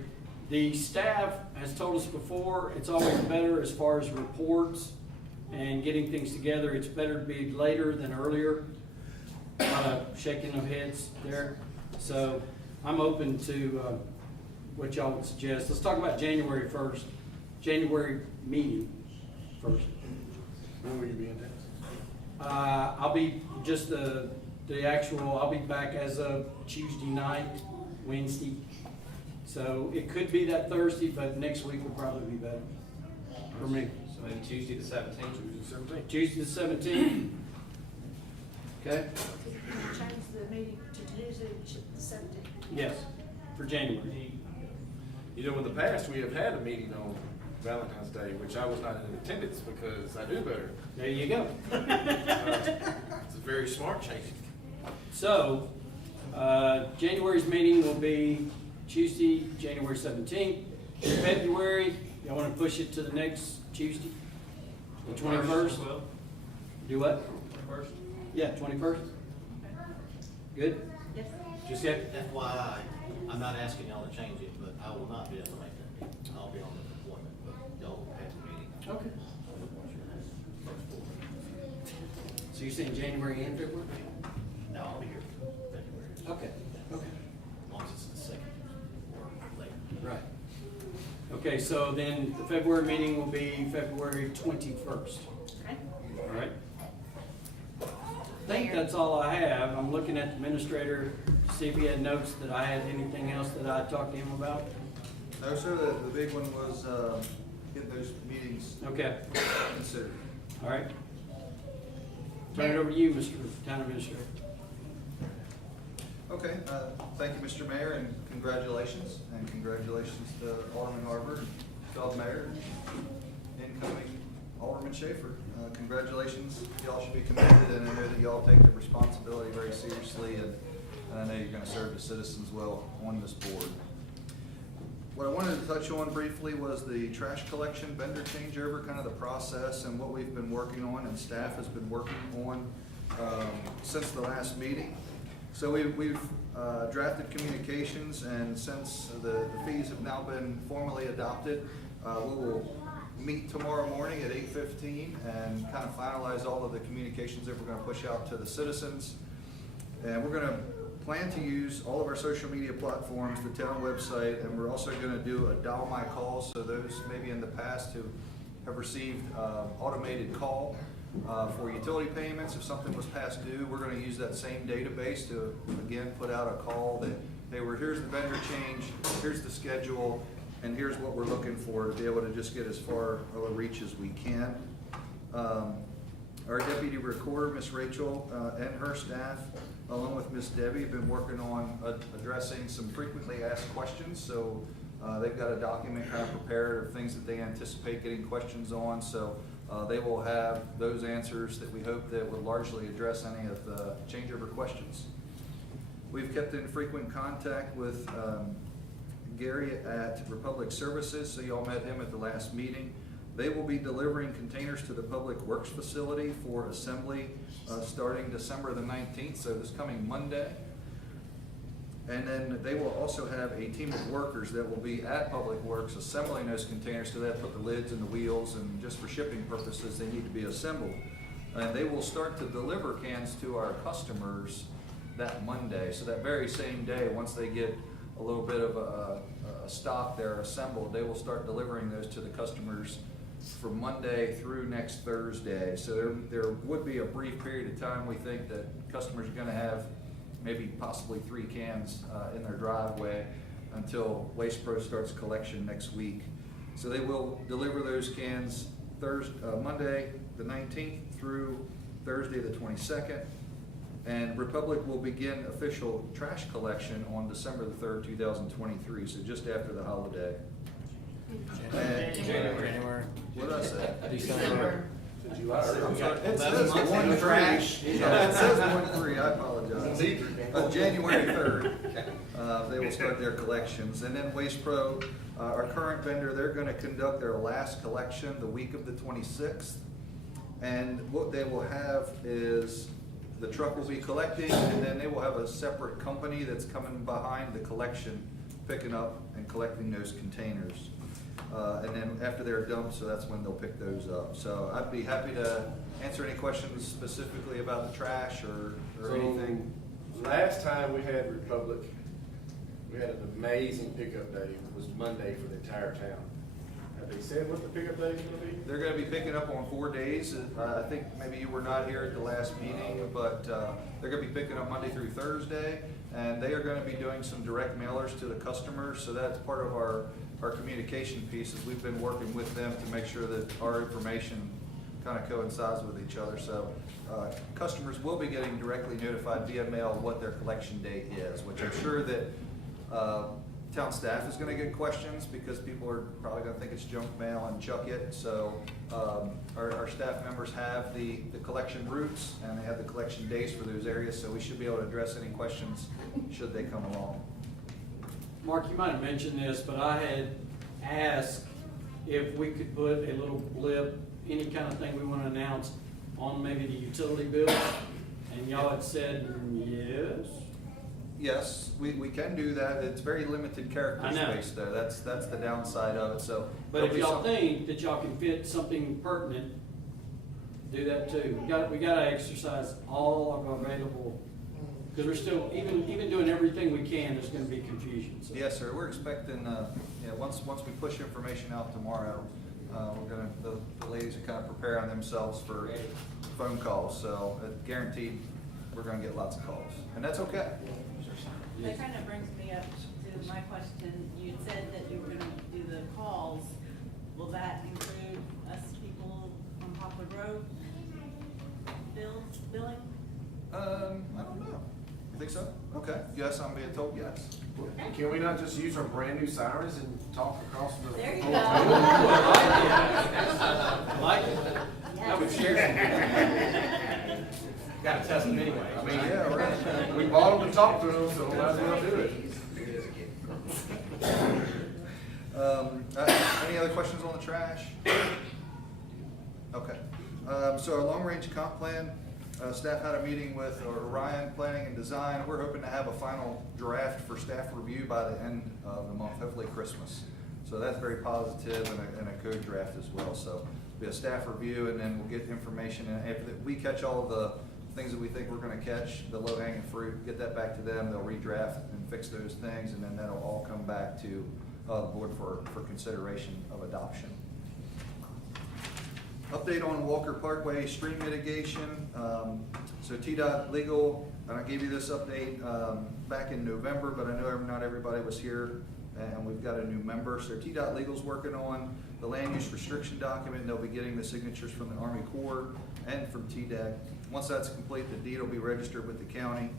The staff has told us before, it's always better as far as reports and getting things together. It's better to be later than earlier. A lot of shaking of heads there. So I'm open to what y'all would suggest. Let's talk about January 1st. January meeting first. When will you be in town? I'll be just the actual, I'll be back as of Tuesday night, Wednesday. So it could be that Thursday, but next week would probably be better for me. So maybe Tuesday the 17th? Tuesday the 17th. Okay? Change the meeting to Tuesday, the 17th. Yes, for January. You know, in the past, we have had a meeting on Valentine's Day, which I was not in attendance because I do better. There you go. It's a very smart change. So, January's meeting will be Tuesday, January 17th. February, y'all want to push it to the next Tuesday? The 21st? Do what? 21st? Yeah, 21st. Good? Yes. Just yet? FYI, I'm not asking y'all to change it, but I will not be able to make that meeting. I'll be on the deployment, but y'all will have the meeting. Okay. So you're saying January and February? No, I'll be here for February. Okay, okay. As long as it's the second or later. Right. Okay, so then the February meeting will be February 21st. Okay. All right? I think that's all I have. I'm looking at the administrator, to see if he had notes that I had anything else that I talked to him about. No, sir, the big one was, get those meetings Okay, considered. all right. Turn it over to you, Mr. Town Administrator. Okay, thank you, Mr. Mayor, and congratulations to Alderman Harvard, Feldmayer, incoming Alderman Schaefer. Congratulations, y'all should be commended, and I know that y'all take the responsibility very seriously, and I know you're gonna serve the citizens well on this board. What I wanted to touch on briefly was the trash collection vendor changeover, kind of the process and what we've been working on and staff has been working on since the last meeting. So we've drafted communications, and since the fees have now been formally adopted, we will meet tomorrow morning at 8:15 and kind of finalize all of the communications that we're going to push out to the citizens. And we're going to plan to use all of our social media platforms, the town website, and we're also going to do a dial my call. So those maybe in the past who have received automated call for utility payments, if something was past due, we're going to use that same database to again put out a call that, hey, here's the vendor change, here's the schedule, and here's what we're looking for, to be able to just get as far of a reach as we can. Our deputy recorder, Miss Rachel, and her staff, along with Miss Debbie, have been working on addressing some frequently asked questions. So they've got a document kind of prepared of things that they anticipate getting questions on. So they will have those answers that we hope that would largely address any of the changeover questions. We've kept in frequent contact with Gary at Republic Services, so y'all met him at the last meeting. They will be delivering containers to the Public Works facility for assembly starting December the 19th, so this coming Monday. And then they will also have a team of workers that will be at Public Works assembling those containers, so they put the lids and the wheels, and just for shipping purposes they need to be assembled. And they will start to deliver cans to our customers that Monday. So that very same day, once they get a little bit of a stock there assembled, they will start delivering those to the customers from Monday through next Thursday. So there would be a brief period of time we think that customers are gonna have maybe possibly 3 cans in their driveway until Waste Pro starts collection next week. So they will deliver those cans Monday, the 19th through Thursday, the 22nd. And Republic will begin official trash collection on December the 3rd, 2023, so just after the holiday. And- January. What did I say? December. I'm sorry, it says 1/3. Yeah, it says 1/3, I apologize. January 3rd, they will start their collections. And then Waste Pro, our current vendor, they're gonna conduct their last collection the week of the 26th. And what they will have is, the truck will be collecting, and then they will have a separate company that's coming behind the collection, picking up and collecting those containers. And then after they're dumped, so that's when they'll pick those up. So I'd be happy to answer any questions specifically about the trash or anything. Last time we had Republic, we had an amazing pickup day. It was Monday for the entire town. Have they said what the pickup day is gonna be? They're gonna be picking up on 4 days. I think maybe you were not here at the last meeting, but they're gonna be picking up Monday through Thursday. And they are gonna be doing some direct mailers to the customers, so that's part of our communication piece, is we've been working with them to make sure that our information kind of coincides with each other. So customers will be getting directly notified via mail what their collection date is, which I'm sure that town staff is gonna get questions, because people are probably gonna think it's junk mail and chuck it. So our staff members have the collection routes, and they have the collection days for those areas, so we should be able to address any questions should they come along. Mark, you might have mentioned this, but I had asked if we could put a little blip, any kind of thing we want to announce on maybe the utility bill, and y'all had said yes. Yes, we can do that. It's very limited character I know. space though. That's the downside of it, so. But there'll if be y'all some- think that y'all can fit something pertinent, do that too. We gotta exercise all of our available, because we're still, even doing everything we can, there's gonna be confusion, so. Yes, sir. We're expecting, once we push information out tomorrow, the ladies are kind of preparing themselves for phone calls, so guaranteed, we're gonna get lots of calls, and that's okay. That kind of brings me up to my question. You said that you were gonna do the calls. Will that include us people on Poplar Road billing? I don't know. You think so? Okay. Yes, I'm being told yes. Can we not just use our brand new sirens and talk across the? There you whole go. table? I like it. I would share some. Gotta test them anyway. I mean, Yeah, right. we bought them to talk to them, so might as well do it. Any other questions on the trash? Okay. So our long-range comp plan, staff had a meeting with Orion Planning and Design. We're hoping to have a final draft for staff review by the end of the month, hopefully Christmas. So that's very positive, and a code draft as well. So it'll be a staff review, and then we'll get information. And after we catch all of the things that we think we're gonna catch, the low-hanging fruit, get that back to them. They'll redraft and fix those things, and then that'll all come back to the board for consideration of adoption. Update on Walker Parkway stream mitigation. So TDOT legal, and I gave you this update back in November, but I know not everybody was here, and we've got a new member. So TDOT legal's working on the land use restriction document. They'll be getting the signatures from the Army Corps and from TDEC. Once that's complete, the deed will be registered with the county.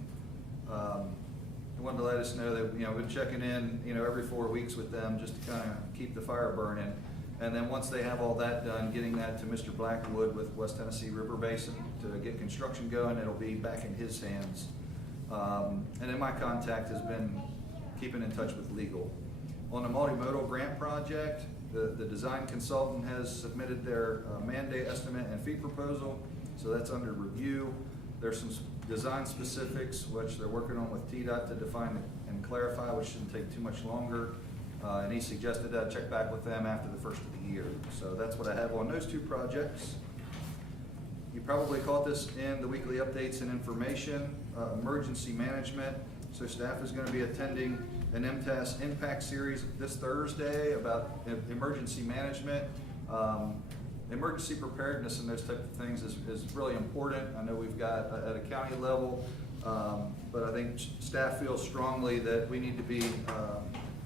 They wanted to let us know that, we've been checking in, every 4 weeks with them, just to kind of keep the fire burning. And then once they have all that done, getting that to Mr. Blackwood with West Tennessee River Basin to get construction going, it'll be back in his hands. And then my contact has been keeping in touch with legal. On the multimodal grant project, the design consultant has submitted their mandate estimate and fee proposal, so that's under review. There's some design specifics, which they're working on with TDOT to define and clarify, which shouldn't take too much longer. And he suggested that I check back with them after the first of the year. So that's what I have on those two projects. You probably caught this in the weekly updates and information, emergency management. So staff is going to be attending an MTAS Impact Series this Thursday about emergency management. Emergency preparedness and those type of things is really important. I know we've got at a county level, but I think staff feels strongly that we need to be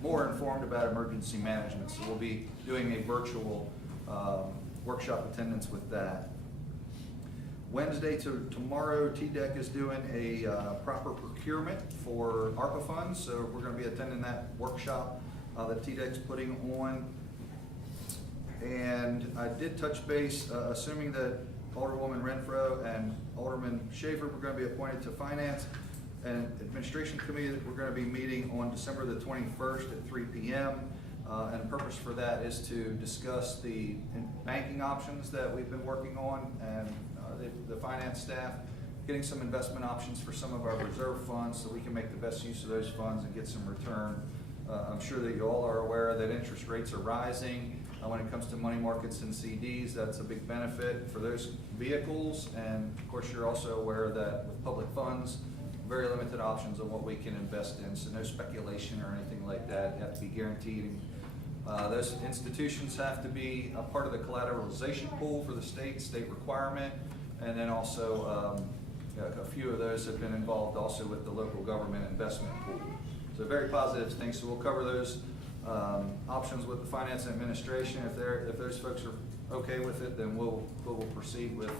more informed about emergency management. So we'll be doing a virtual workshop attendance with that. Wednesday to tomorrow, TDEC is doing a proper procurement for ARPA funds, so we're gonna be attending that workshop that TDEC's putting on. And I did touch base, assuming that Alderwoman Renfro and Alderman Schaefer were gonna be appointed to Finance and Administration Committee, that we're gonna be meeting on December the 21st at 3 p.m. And the purpose for that is to discuss the banking options that we've been working on, and the finance staff getting some investment options for some of our reserve funds so we can make the best use of those funds and get some return. I'm sure that you all are aware that interest rates are rising. When it comes to money markets and CDs, that's a big benefit for those vehicles. And of course, you're also aware that with public funds, very limited options on what we can invest in. So no speculation or anything like that. You have to be guaranteed. Those institutions have to be a part of the collateralization pool for the state requirement. And then also a few of those have been involved also with the local government investment pool. So very positive things. So we'll cover those options with the finance and administration. If those folks are okay with it, then we'll proceed with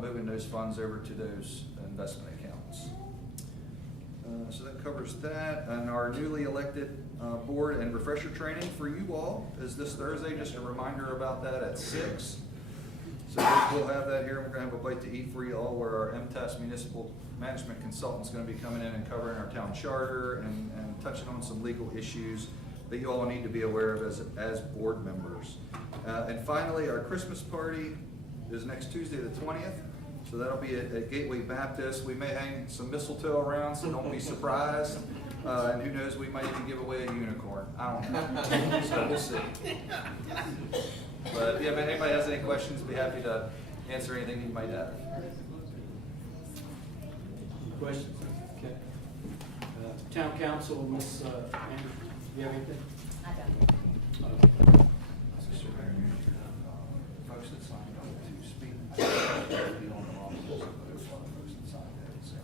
moving those funds over to those investment accounts. So that covers that. And our newly elected board and refresher training for you all is this Thursday. Just a reminder about that at 6. So we'll have that here. We're going to have a bite to eat for you all, where our MTAS municipal management consultant is going to be coming in and covering our town charter and touching on some legal issues that you all need to be aware of as board members. And finally, our Christmas party is next Tuesday the 20th. So that'll be at Gateway Baptist. We may hang some mistletoe around, so don't be surprised. And who knows, we might even give away a unicorn. I don't know. So we'll see. But if anybody has any questions, be happy to answer anything you might have. Questions? Okay. Town Council, Ms. Andrews, do you have anything? I don't. Folks that signed up to speak, be on the wrong list of those folks that signed that, so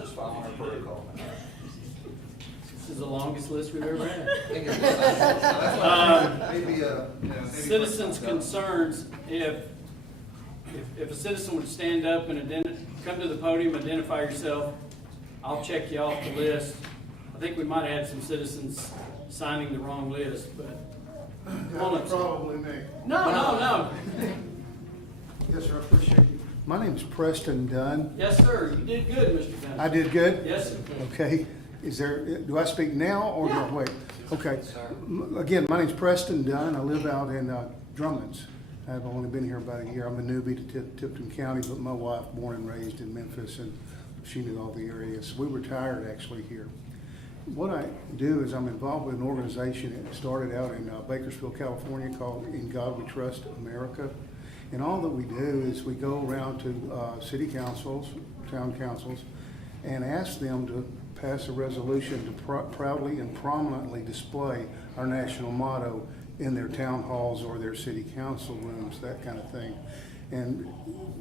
just follow our protocol. This is the longest list we've ever had. Maybe Citizens' concerns, if a citizen would stand up and come to the podium, identify yourself, I'll check you off the list. I think we might have had some citizens signing the wrong list, but. Probably me. No. Yes, sir, I appreciate you. My name's Preston Dunn. Yes, sir, you did good, Mr. Dunn. I did good? Yes, sir. Okay. Do I speak now or do I wait? Okay. Again, my name's Preston Dunn. I live out in Drummond's. I've only been here about a year. I'm a newbie to Tipton County, but my wife, born and raised in Memphis, and she knew all the areas. We retired actually here. What I do is I'm involved with an organization that started out in Bakersfield, California, called In God We Trust America. And all that we do is we go around to city councils, town councils, and ask them to pass a resolution to proudly and prominently display our national motto in their town halls or their city council rooms, that kind of thing. And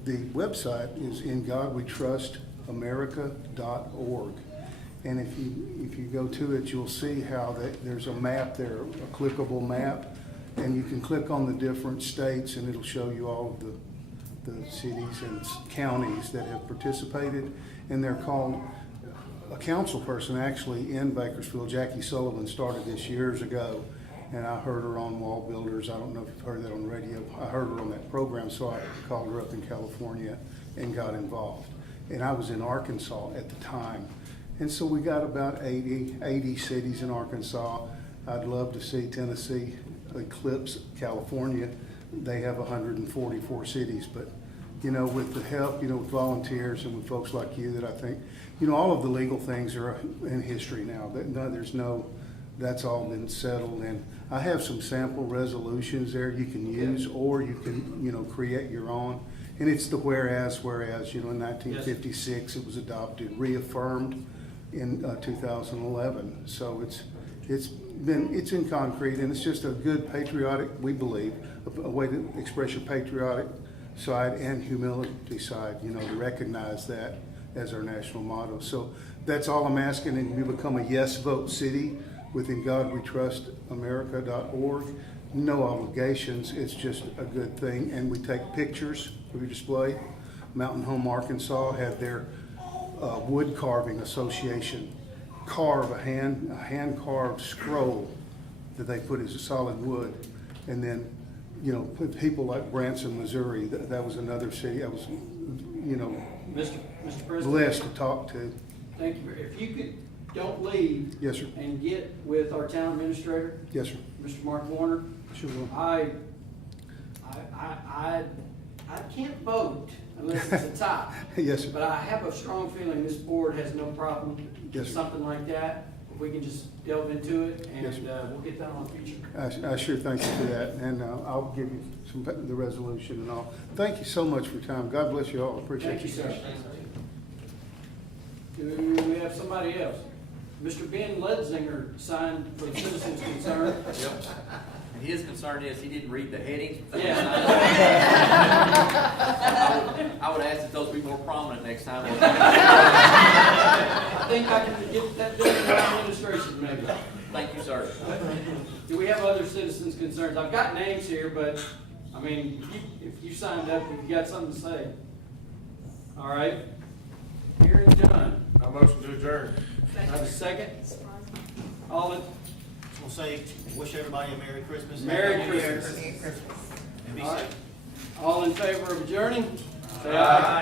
the website is ingodwetrustamerica.org. And if you go to it, you'll see how there's a map there, a clickable map, and you can click on the different states and it'll show you all of the cities and counties that have participated. And they're called, a council person actually in Bakersfield, Jackie Sullivan, started this years ago. And I heard her on Wall Builders. I don't know if you've heard that on radio. I heard her on that program, so I called her up in California and got involved. And I was in Arkansas at the time. And so we got about 80 cities in Arkansas. I'd love to see Tennessee eclipse California. They have 144 cities, but with the help, with volunteers and with folks like you, that I think, all of the legal things are in history now. That's all been settled. And I have some sample resolutions there you can use, or you can, create your own. And it's the whereas, in 1956 it was adopted, reaffirmed in 2011. So it's in concrete, and it's just a good patriotic, we believe, a way to express your patriotic side and humility side, to recognize that as our national motto. So that's all I'm asking, and you become a yes vote city within GodWeTrustAmerica.org. no obligations, it's just a good thing, and we take pictures for your display. Mountain Home Arkansas had their wood carving association carve a hand-carved scroll that they put as a solid wood. And then, you know, people like Branson, Missouri, that was another city I was, you know, Mr. President. blessed to talk to. Thank you. If you could, don't leave. Yes, sir. And get with our town administrator. Yes, sir. Mr. Mark Warner. Sure will. I can't vote unless it's a tie. Yes, sir. But I have a strong feeling this board has no problem Yes, with sir. something like that. If we can just delve into it, Yes, and sir. we'll get that on the future. I sure thank you for that, and I'll give you the resolution and all. Thank you so much for your time. God bless you all. Appreciate Thank you, you. sir. Do we have somebody else? Mr. Ben Ledzinger signed for the citizens concern. Yep. His concern is he didn't read the headings. Yeah. I would ask that those be more prominent next time. I think I can get that done in our administration, maybe. Thank you, sir. Do we have other citizens' concerns? I've got names here, but, I mean, if you signed up, if you got something to say. All right. Hearing done. I motion to adjourn. Have a second? All in, We'll say, wish everybody a Merry Christmas. Merry Happy New Year. Christmas. And be all right. safe. All in favor of adjourning? Say Aye.